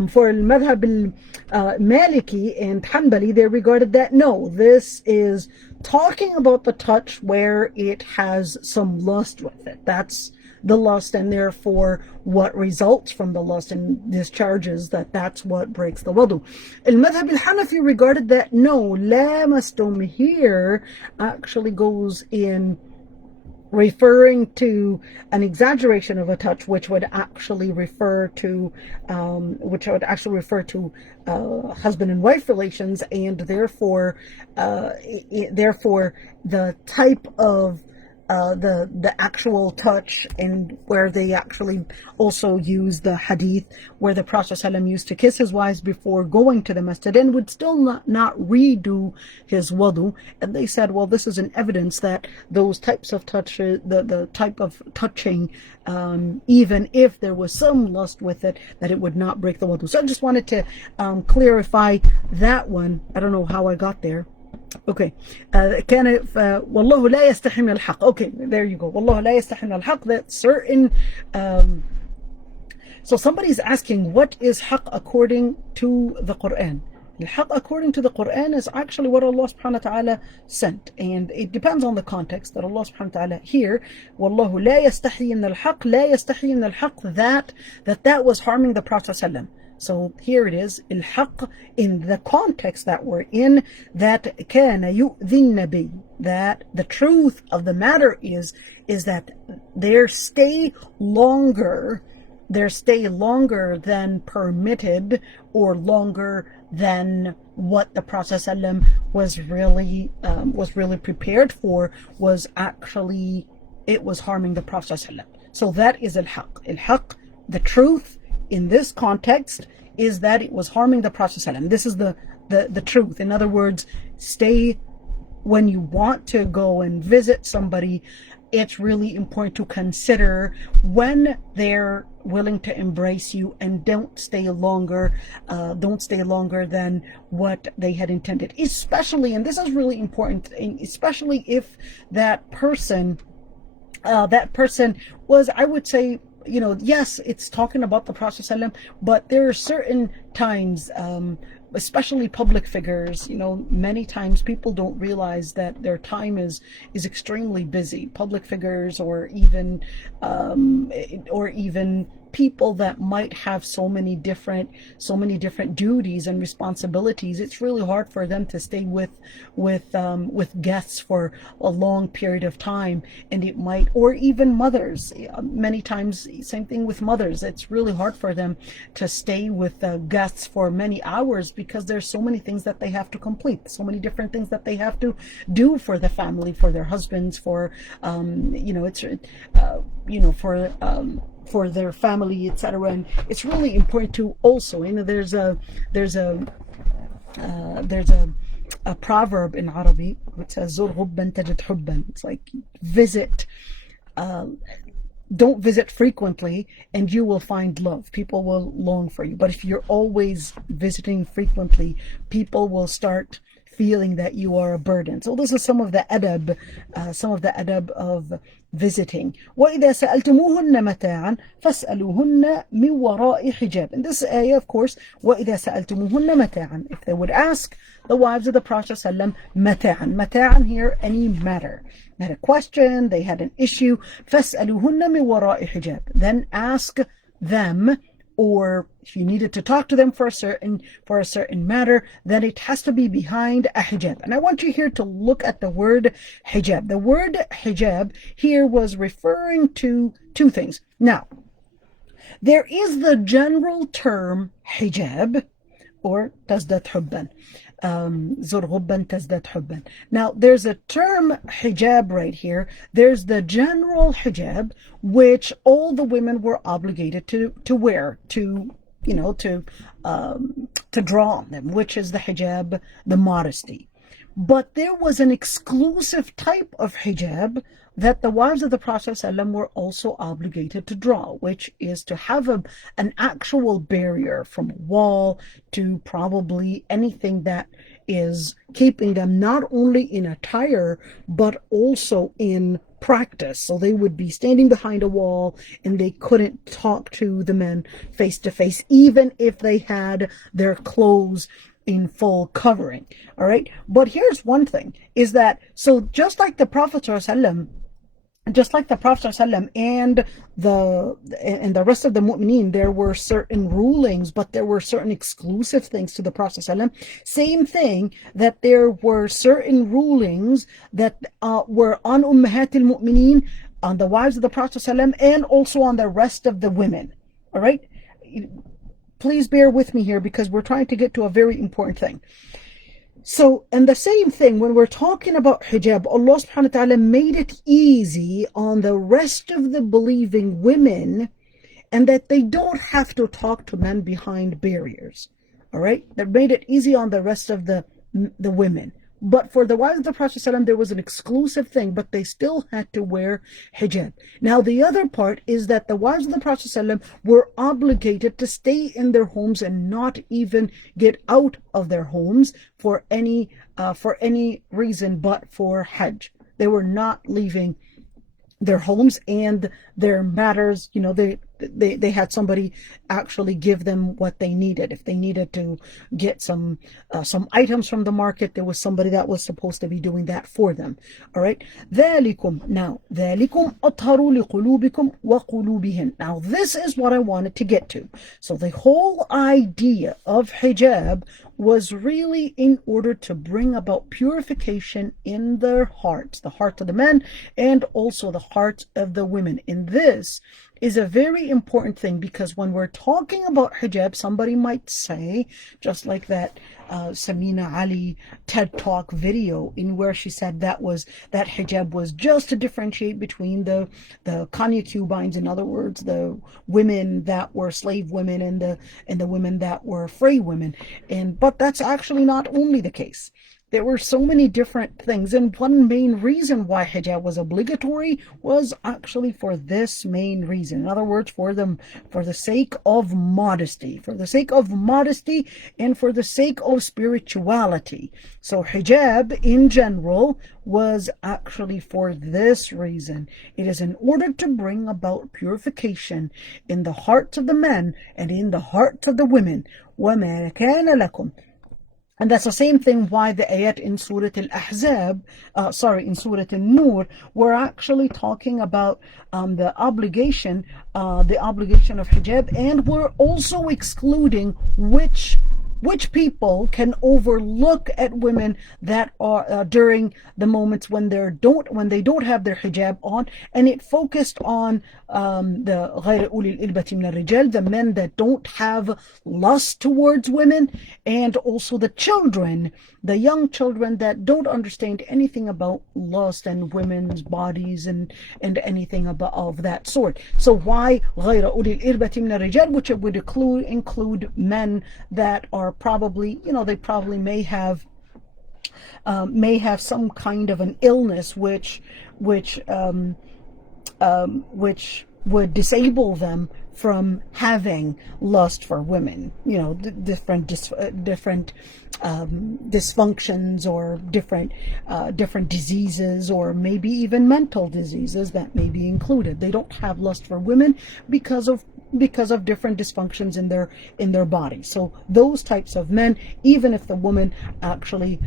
For Madhab al-Maliki and Hanbali, they regarded that, no, this is talking about the touch where it has some lust with it. That's the lust, and therefore what results from the lust and discharges that's what breaks the wudu. Al-Madhab al-Hanafi regarded that, no, lamastum here actually goes in referring to an exaggeration of a touch, which would actually refer to husband and wife relations, and therefore the type of the actual touch, and where they actually also use the hadith where the Prophet ﷺ used to kiss his wives before going to the masjid and would still not redo his wudu. And they said, well, this is an evidence that those types of touch, the type of touching, even if there was some lust with it, that it would not break the wudu. So I just wanted to clarify that one. I don't know how I got there. Okay, كان والله لا يستحي من الحق. Okay, there you go. والله لا يستحي من الحق. That's certain. So somebody's asking, what is haq according to the Quran? Al-haq according to the Quran is actually what Allah subhanahu wa ta'ala sent, and it depends on the context. That Allah subhanahu wa ta'ala here, والله لا يستحي من الحق, لا يستحي من الحق, that was harming the Prophet sallallahu. So here it is, al-haq, in the context that we're in, that كان يؤذي النبي, that the truth of the matter is that their stay longer than permitted, or longer than what the Prophet ﷺ was really prepared for, was actually, it was harming the Prophet ﷺ. So that is al-haq. Al-haq, the truth, in this context is that it was harming the Prophet ﷺ. This is the truth. In other words, stay when you want to go and visit somebody. It's really important to consider when they're willing to embrace you, and don't stay longer than what they had intended. Especially, and this is really important, especially if that person was, I would say, yes, it's talking about the Prophet ﷺ, but there are certain times, especially public figures, many times people don't realize that their time is extremely busy. Public figures, or even people that might have so many different duties and responsibilities. It's really hard for them to stay with guests for a long period of time, and it might, or even mothers. Many times, same thing with mothers. It's really hard for them to stay with guests for many hours, because there's so many things that they have to complete, so many different things that they have to do for the family, for their husbands, for for their family, etc. And it's really important to also, there's a proverb in Arabic which says "زُرْ غُبًّا تَجِدْ حُبًّا." It's like, visit, don't visit frequently and you will find love. People will long for you. But if you're always visiting frequently, people will start feeling that you are a burden. So this is some of the adab of visiting. وَإِذَا سَأَلْتُمُوهُنَّ مَتَاعًا فَاسْأَلُوهُنَّ مِنْ وَرَاءِ حِجَابٍ. In this ayah, of course, وَإِذَا سَأَلْتُمُوهُنَّ مَتَاعًا, if they would ask the wives of the Prophet ﷺ مَتَاعًا. مَتَاعًا here, any matter. They had a question, they had an issue. فَاسْأَلُوهُنَّ مِنْ وَرَاءِ حِجَابٍ. Then ask them, or if you needed to talk to them for a certain matter, then it has to be behind a hijab. And I want you here to look at the word hijab. The word hijab here was referring to two things. Now, there is the general term hijab, or تزداد حبا. زُرْ غُبًّا تزداد حبا. Now, there's a term hijab right here. There's the general hijab, which all the women were obligated to wear, to draw on them, which is the hijab, the modesty. But there was an exclusive type of hijab that the wives of the Prophet ﷺ were also obligated to draw, which is to have an actual barrier, from a wall to probably anything that is keeping them not only in attire but also in practice. So they would be standing behind a wall and they couldn't talk to the men face to face, even if they had their clothes in full covering. All right. But here's one thing, is that, so just like the Prophet ﷺ and the rest of the mu'mineen, there were certain rulings, but there were certain exclusive things to the Prophet ﷺ. Same thing, that there were certain rulings that were on ummahat al-mu'mineen, on the wives of the Prophet ﷺ, and also on the rest of the women. All right. Please bear with me here, because we're trying to get to a very important thing. So, and the same thing, when we're talking about hijab, Allah subhanahu wa ta'ala made it easy on the rest of the believing women, and that they don't have to talk to men behind barriers. All right? That made it easy on the rest of the women. But for the wives of the Prophet ﷺ, there was an exclusive thing, but they still had to wear hijab. Now, the other part is that the wives of the Prophet ﷺ were obligated to stay in their homes and not even get out of their homes for any reason but for Hajj. They were not leaving their homes, and their matters, they had somebody actually give them what they needed. If they needed to get some items from the market, there was somebody that was supposed to be doing that for them. All right. Now, ذَلِكُمْ أَطْهَرُ لِقُلُوبِكُمْ وَقُلُوبِهِنْ. Now, this is what I wanted to get to. So the whole idea of hijab was really in order to bring about purification in their hearts, the hearts of the men and also the hearts of the women. And this is a very important thing, because when we're talking about hijab, somebody might say, just like that Samina Ali TED Talk video in where she said that hijab was just to differentiate between the concubines, in other words, the women that were slave women and the women that were free women. But that's actually not only the case. There were so many different things, and one main reason why hijab was obligatory was actually for this main reason. In other words, for the sake of modesty, and for the sake of spirituality. So hijab in general was actually for this reason. It is in order to bring about purification in the hearts of the men and in the hearts of the women. وَمَا كَانَ لَكُمْ. And that's the same thing why the ayat in Surah Al-Ahzab, in Surah Al-Nur, we're actually talking about the obligation of hijab, and we're also excluding which people can overlook at women that are during the moments when they don't have their hijab on, and it focused on the غير أولي الإربة من الرجال, the men that don't have lust towards women, and also the children, the young children that don't understand anything about lust and women's bodies and anything of that sort. So why غير أولي الإربة من الرجال, which it would include men that are probably, they probably may have some kind of an illness which would disable them from having lust for women, different dysfunctions, or different diseases, or maybe even mental diseases that may be included. They don't have lust for women because of different dysfunctions in their body. So those types of men, even if the woman actually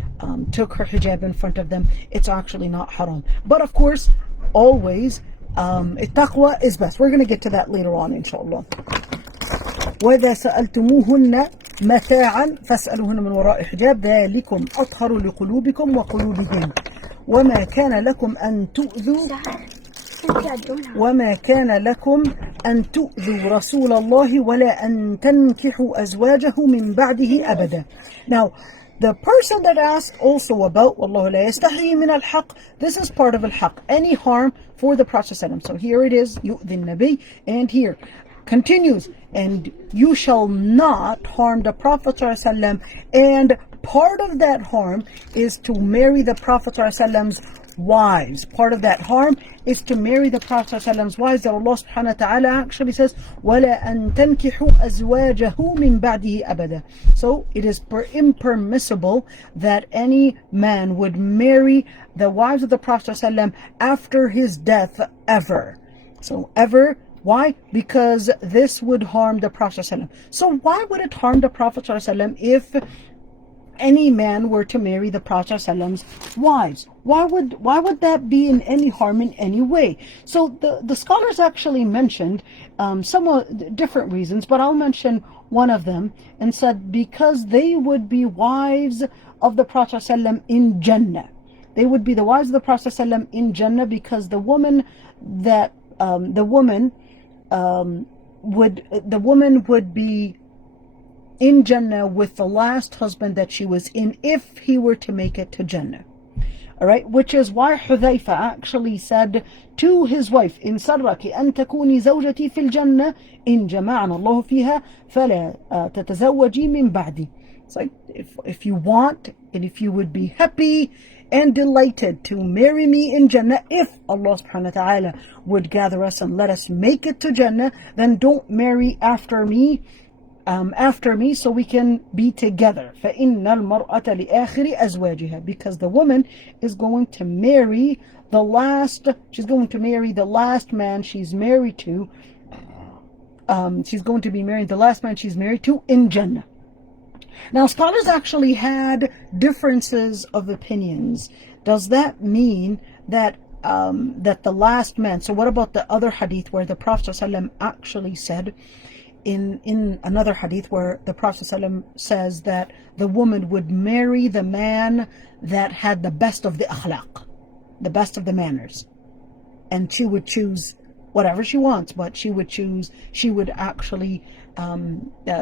took her hijab in front of them, it's actually not haram. But of course, always التقوى is best. We're going to get to that later on, inshallah. وَإِذَا سَأَلْتُمُوهُنَّ مَتَاعًا فَاسْأَلُوهُنَّ مِنْ وَرَاءِ حِجَابٍ ذَلِكُمْ أَطْهَرُ لِقُلُوبِكُمْ وَقُلُوبِهِمْ وَمَا كَانَ لكم أن تؤذوا رسول الله ولا أن تنكحوا أزواجه من بعده أبدا. Now, the person that asked also about وَاللَّهُ لَا يَسْتَحْيِي مِنَ الْحَقِّ, this is part of al-haq, any harm for the Prophet ﷺ. So here it is, يُؤْذِي النَّبِيِّ, and here continues, and you shall not harm the Prophet ﷺ, and part of that harm is to marry the Prophet ﷺ's wives. Part of that harm is to marry the Prophet ﷺ's wives, that Allah subhanahu wa ta'ala actually says, وَلَا أَن تَنْكِحُوا أَزْوَاجَهُ مِن بَعْدِهِ أَبَدًا. So it is impermissible that any man would marry the wives of the Prophet ﷺ after his death ever. So ever. Why? Because this would harm the Prophet ﷺ. So why would it harm the Prophet ﷺ if any man were to marry the Prophet ﷺ's wives? Why would that be in any harm in any way? So the scholars actually mentioned somewhat different reasons, but I'll mention one of them, and said because they would be wives of the Prophet ﷺ in Jannah. They would be the wives of the Prophet ﷺ in Jannah, because the woman would be in Jannah with the last husband that she was in, if he were to make it to Jannah. Alright, which is why Hudhayfa actually said to his wife, إن سرك أن تكوني زوجتي في الجنة إن جمعنا الله فيها فلا تتزوجي من بعدي. It's like, if you want, and if you would be happy and delighted to marry me in Jannah, if Allah subhanahu wa ta'ala would gather us and let us make it to Jannah, then don't marry after me, so we can be together. فَإِنَّ الْمَرْأَةَ لِآخِرِ أَزْوَاجِهَا, because the woman is going to marry the last man she's married to. She's going to be married the last man she's married to in Jannah. Now, scholars actually had differences of opinions. Does that mean that the last man? So what about the other hadith where the Prophet ﷺ actually said, in another hadith where the Prophet ﷺ says that the woman would marry the man that had the best of the akhlaq, the best of the manners, and she would choose whatever she wants, but she would choose, she would actually,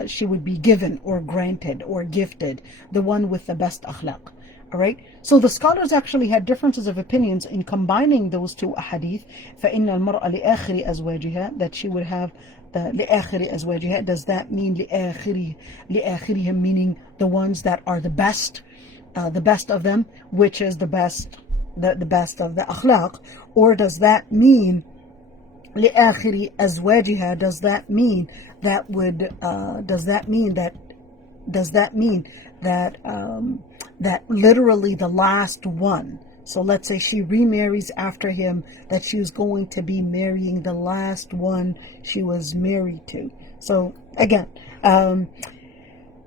she would be given or granted or gifted the one with the best akhlaq. All right. So the scholars actually had differences of opinions in combining those two ahadith. فإن المرأة لآخر أزواجها, that she would have the لآخر أزواجها. Does that mean لآخرهم, meaning the ones that are the best of them, which is the best of the akhlaq, or does that mean لآخر أزواجها? Does that mean that literally the last one? So let's say she remarries after him, that she was going to be marrying the last one she was married to. So again, إن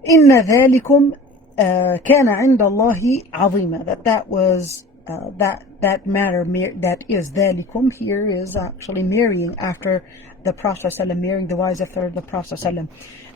ذلكم كان عند الله عظيما, that was that matter, that is ذلكم here is actually marrying after the Prophet ﷺ, marrying the wives after the Prophet ﷺ.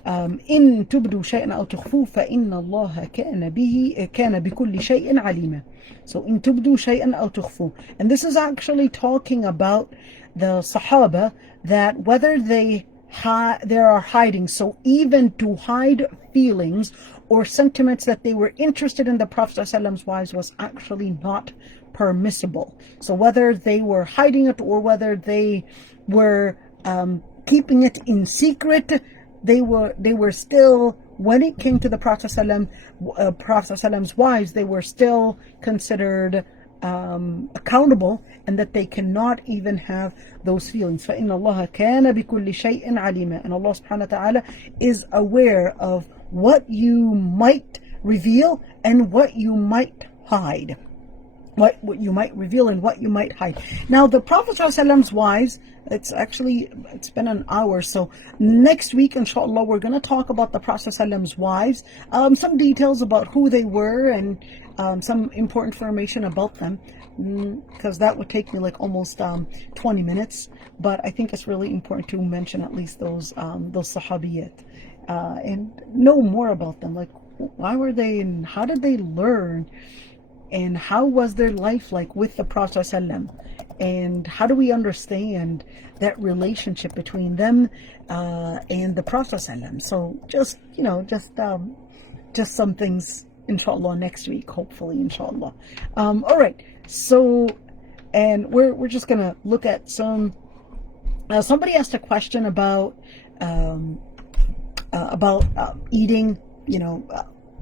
إن تبدوا شيئا أو تخفوه فإن الله كان بكل شيء عليما. So إن تبدوا شيئا أو تخفوه, and this is actually talking about the Sahaba, that whether they are hiding, so even to hide feelings or sentiments that they were interested in the Prophet ﷺ's wives was actually not permissible. So whether they were hiding it or whether they were keeping it in secret, they were still, when it came to the Prophet ﷺ's wives, they were still considered accountable, and that they cannot even have those feelings. فإن الله كان بكل شيء عليما, and Allah subhanahu wa ta'ala is aware of what you might reveal and what you might hide. What you might reveal and what you might hide. Now the Prophet ﷺ's wives, it's been an hour, so next week inshallah we're going to talk about the Prophet ﷺ's wives, some details about who they were, and some important information about them, because that would take me like almost 20 minutes, but I think it's really important to mention at least those sahabiyat, and know more about them, like why were they and how did they learn, and how was their life like with the Prophet ﷺ, and how do we understand that relationship between them and the Prophet ﷺ. So just some things inshallah next week, hopefully, inshallah. All right, so, and we're just gonna look at some, somebody asked a question about eating,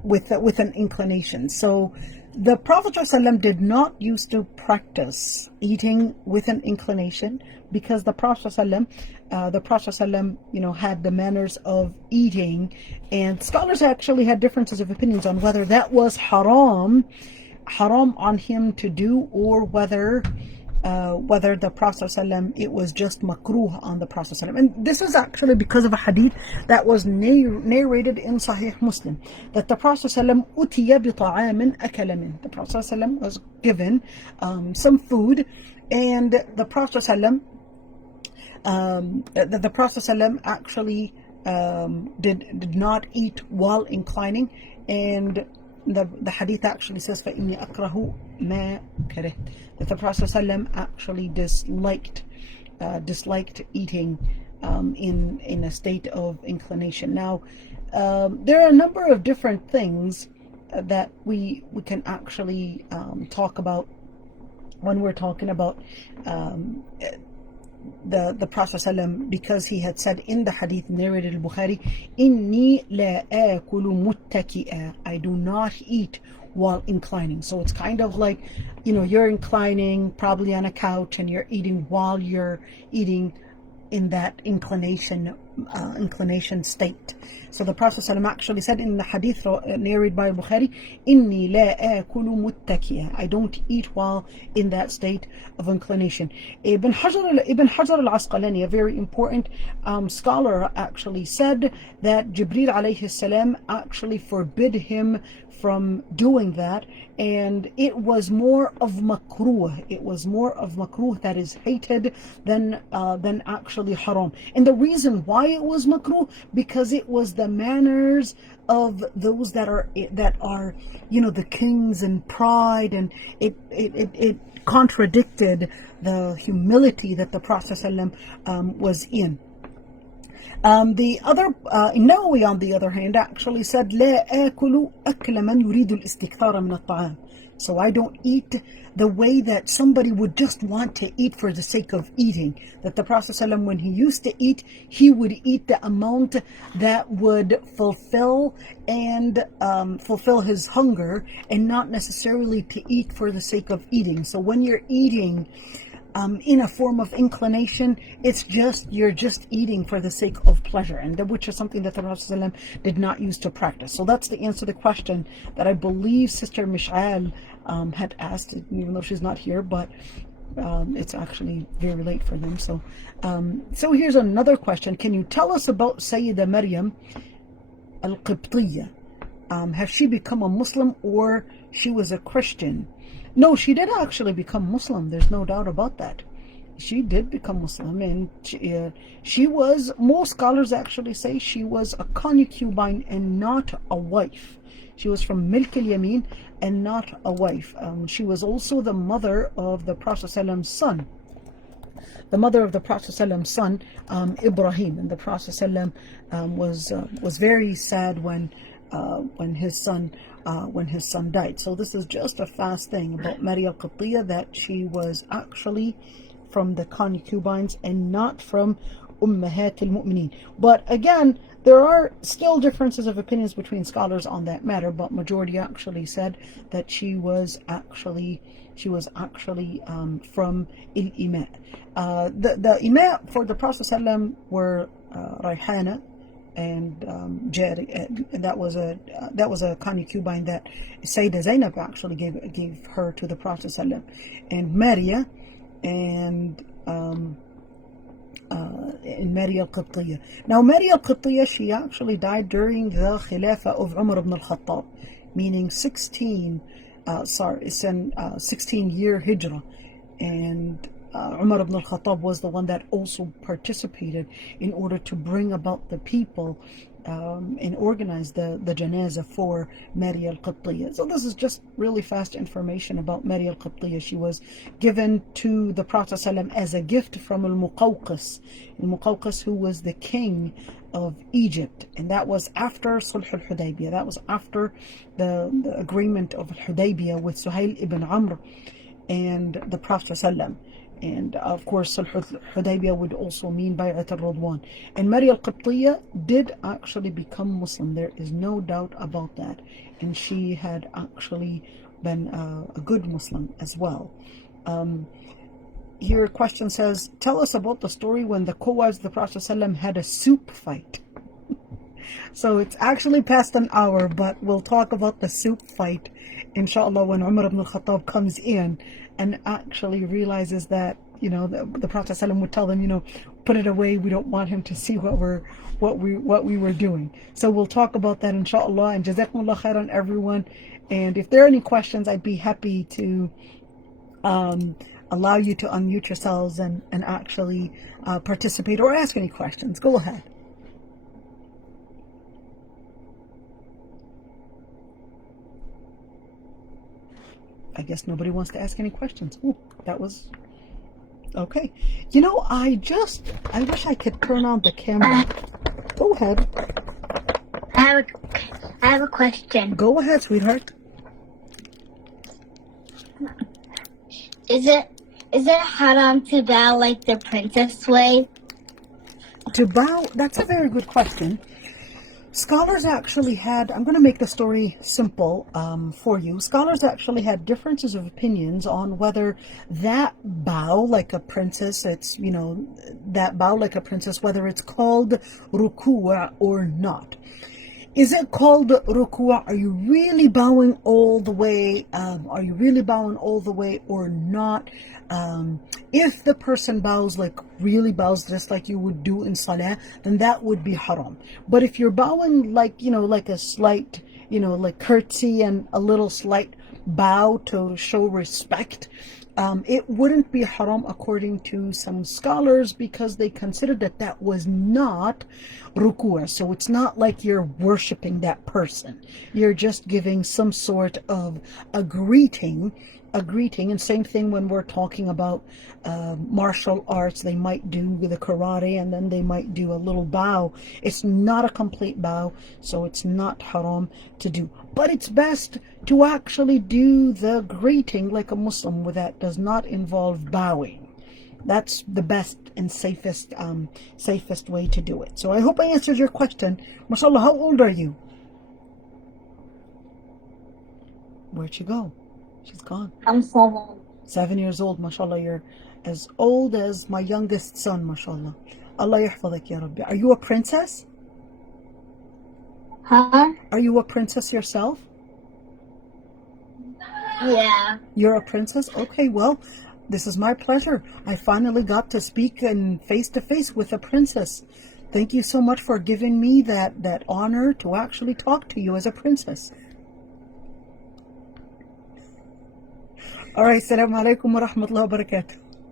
with an inclination. So the Prophet ﷺ did not used to practice eating with an inclination, because the Prophet ﷺ, had the manners of eating, and scholars actually had differences of opinions on whether that was haram on him to do, or whether the Prophet ﷺ, it was just makruh on the Prophet ﷺ. And this is actually because of a hadith that was narrated in Sahih Muslim, that the Prophet ﷺ utiya bi ta'amin akala min. The Prophet ﷺ was given some food, and the Prophet ﷺ actually did not eat while inclining, and the hadith actually says فَإِنِّي أَكْرَهُ مَا كَرِهْتُ, that the Prophet ﷺ actually disliked eating in a state of inclination. Now there are a number of different things that we can actually talk about when we're talking about the Prophet ﷺ, because he had said in the hadith narrated in Bukhari, "Inni la akulu muttaki'a," I do not eat while inclining. So it's kind of like, you're inclining probably on a couch, and you're eating while you're eating in that inclination state. So the Prophet ﷺ actually said in the hadith narrated by Bukhari, "Inni la akulu muttaki'a," I don't eat while in that state of inclination. Ibn Hajar al-Asqalani, a very important scholar, actually said that Jibreel alayhi salam actually forbid him from doing that, and it was more of makruh. It was more of makruh, that is hated, than actually haram. And the reason why it was makruh, because it was the manners of those that are the kings and pride, and it contradicted the humility that the Prophet ﷺ was in. The other Nawawi, on the other hand, actually said لا آكل أكل من يريد الاستكثار من الطعام. So I don't eat the way that somebody would just want to eat for the sake of eating. That the Prophet ﷺ, when he used to eat, he would eat the amount that would fulfill his hunger, and not necessarily to eat for the sake of eating. So when you're eating in a form of inclination, you're just eating for the sake of pleasure, and which is something that the Prophet ﷺ did not use to practice. So that's the answer to the question that I believe Sister Mish'al had asked, even though she's not here, but it's actually very late for them. So here's another question. Can you tell us about Sayyida Maryam al-Qibtiyya? Has she become a Muslim, or she was a Christian? No, she did actually become Muslim. There's no doubt about that. She did become Muslim, and she was, most scholars actually say she was a concubine and not a wife. She was from Milk al-Yamin and not a wife. She was also the mother of the Prophet ﷺ's son. The mother of the Prophet ﷺ's son, Ibrahim. And the Prophet ﷺ was very sad when his son died. So this is just a fast thing about Maryam al-Qibtiyya, that she was actually from the concubines and not from Ummahat al-Mu'mineen. But again, there are still differences of opinions between scholars on that matter, but majority actually said that she was actually from al-Ima. The Ima for the Prophet ﷺ were Rayhana and Jari. That was a concubine that Sayyidah Zainab actually gave her to the Prophet ﷺ, and Maria and Maryam al-Qibtiyya. Now Maryam al-Qibtiyya, she actually died during the Khilafah of Umar ibn al-Khattab, meaning 16-year Hijrah, and Umar ibn al-Khattab was the one that also participated in order to bring about the people and organize the janazah for Maryam al-Qibtiyya. So this is just really fast information about Maryam al-Qibtiyya. She was given to the Prophet ﷺ as a gift from al-Muqawqis, who was the king of Egypt, and that was after Sulh al-Hudaybiyah. That was after the agreement of al-Hudaybiyah with Suhail ibn Amr and the Prophet ﷺ. And of course, Sulh al-Hudaybiyah would also mean Bay'at al-Ridwan. And Maryam al-Qibtiyya did actually become Muslim. There is no doubt about that. And she had actually been a good Muslim as well. Here a question says, tell us about the story when the co-wives of the Prophet ﷺ had a soup fight. So it's actually past an hour, but we'll talk about the soup fight, inshallah, when Umar ibn al-Khattab comes in and actually realizes that, the Prophet ﷺ would tell them, put it away. We don't want him to see what we were doing. So we'll talk about that, inshallah. And jazakumullah khairan, everyone. And if there are any questions, I'd be happy to allow you to unmute yourselves and actually participate or ask any questions. Go ahead. I guess nobody wants to ask any questions. Ooh, that was okay. I wish I could turn on the camera. Go ahead. I have a question. Go ahead, sweetheart. Is it haram to bow like the princess way? To bow? That's a very good question. Scholars actually had, I'm going to make the story simple for you. Scholars actually had differences of opinions on whether that bow like a princess, that bow like a princess, whether it's called ruku' or not. Is it called ruku'? Are you really bowing all the way? Or not? If the person really bows just like you would do in salah, then that would be haram. But if you're bowing like a slight like curtsy and a little slight bow to show respect, it wouldn't be haram according to some scholars, because they considered that that was not ruku'. So it's not like you're worshiping that person. You're just giving some sort of a greeting. And same thing when we're talking about martial arts. They might do the karate and then they might do a little bow. It's not a complete bow, so it's not haram to do. But it's best to actually do the greeting like a Muslim, where that does not involve bowing. That's the best and safest way to do it. So I hope I answered your question. MashaAllah, how old are you? Where'd she go? She's gone. I'm 7. 7 years old, mashallah. You're as old as my youngest son, mashallah. Allah yahfadak ya Rabbi. Are you a princess? Huh? Are you a princess yourself? Yeah. You're a princess? Okay, well, this is my pleasure. I finally got to speak and face to face with a princess. Thank you so much for giving me that honor to actually talk to you as a princess. All right, Assalamu alaikum wa rahmatullahi wa barakatuh.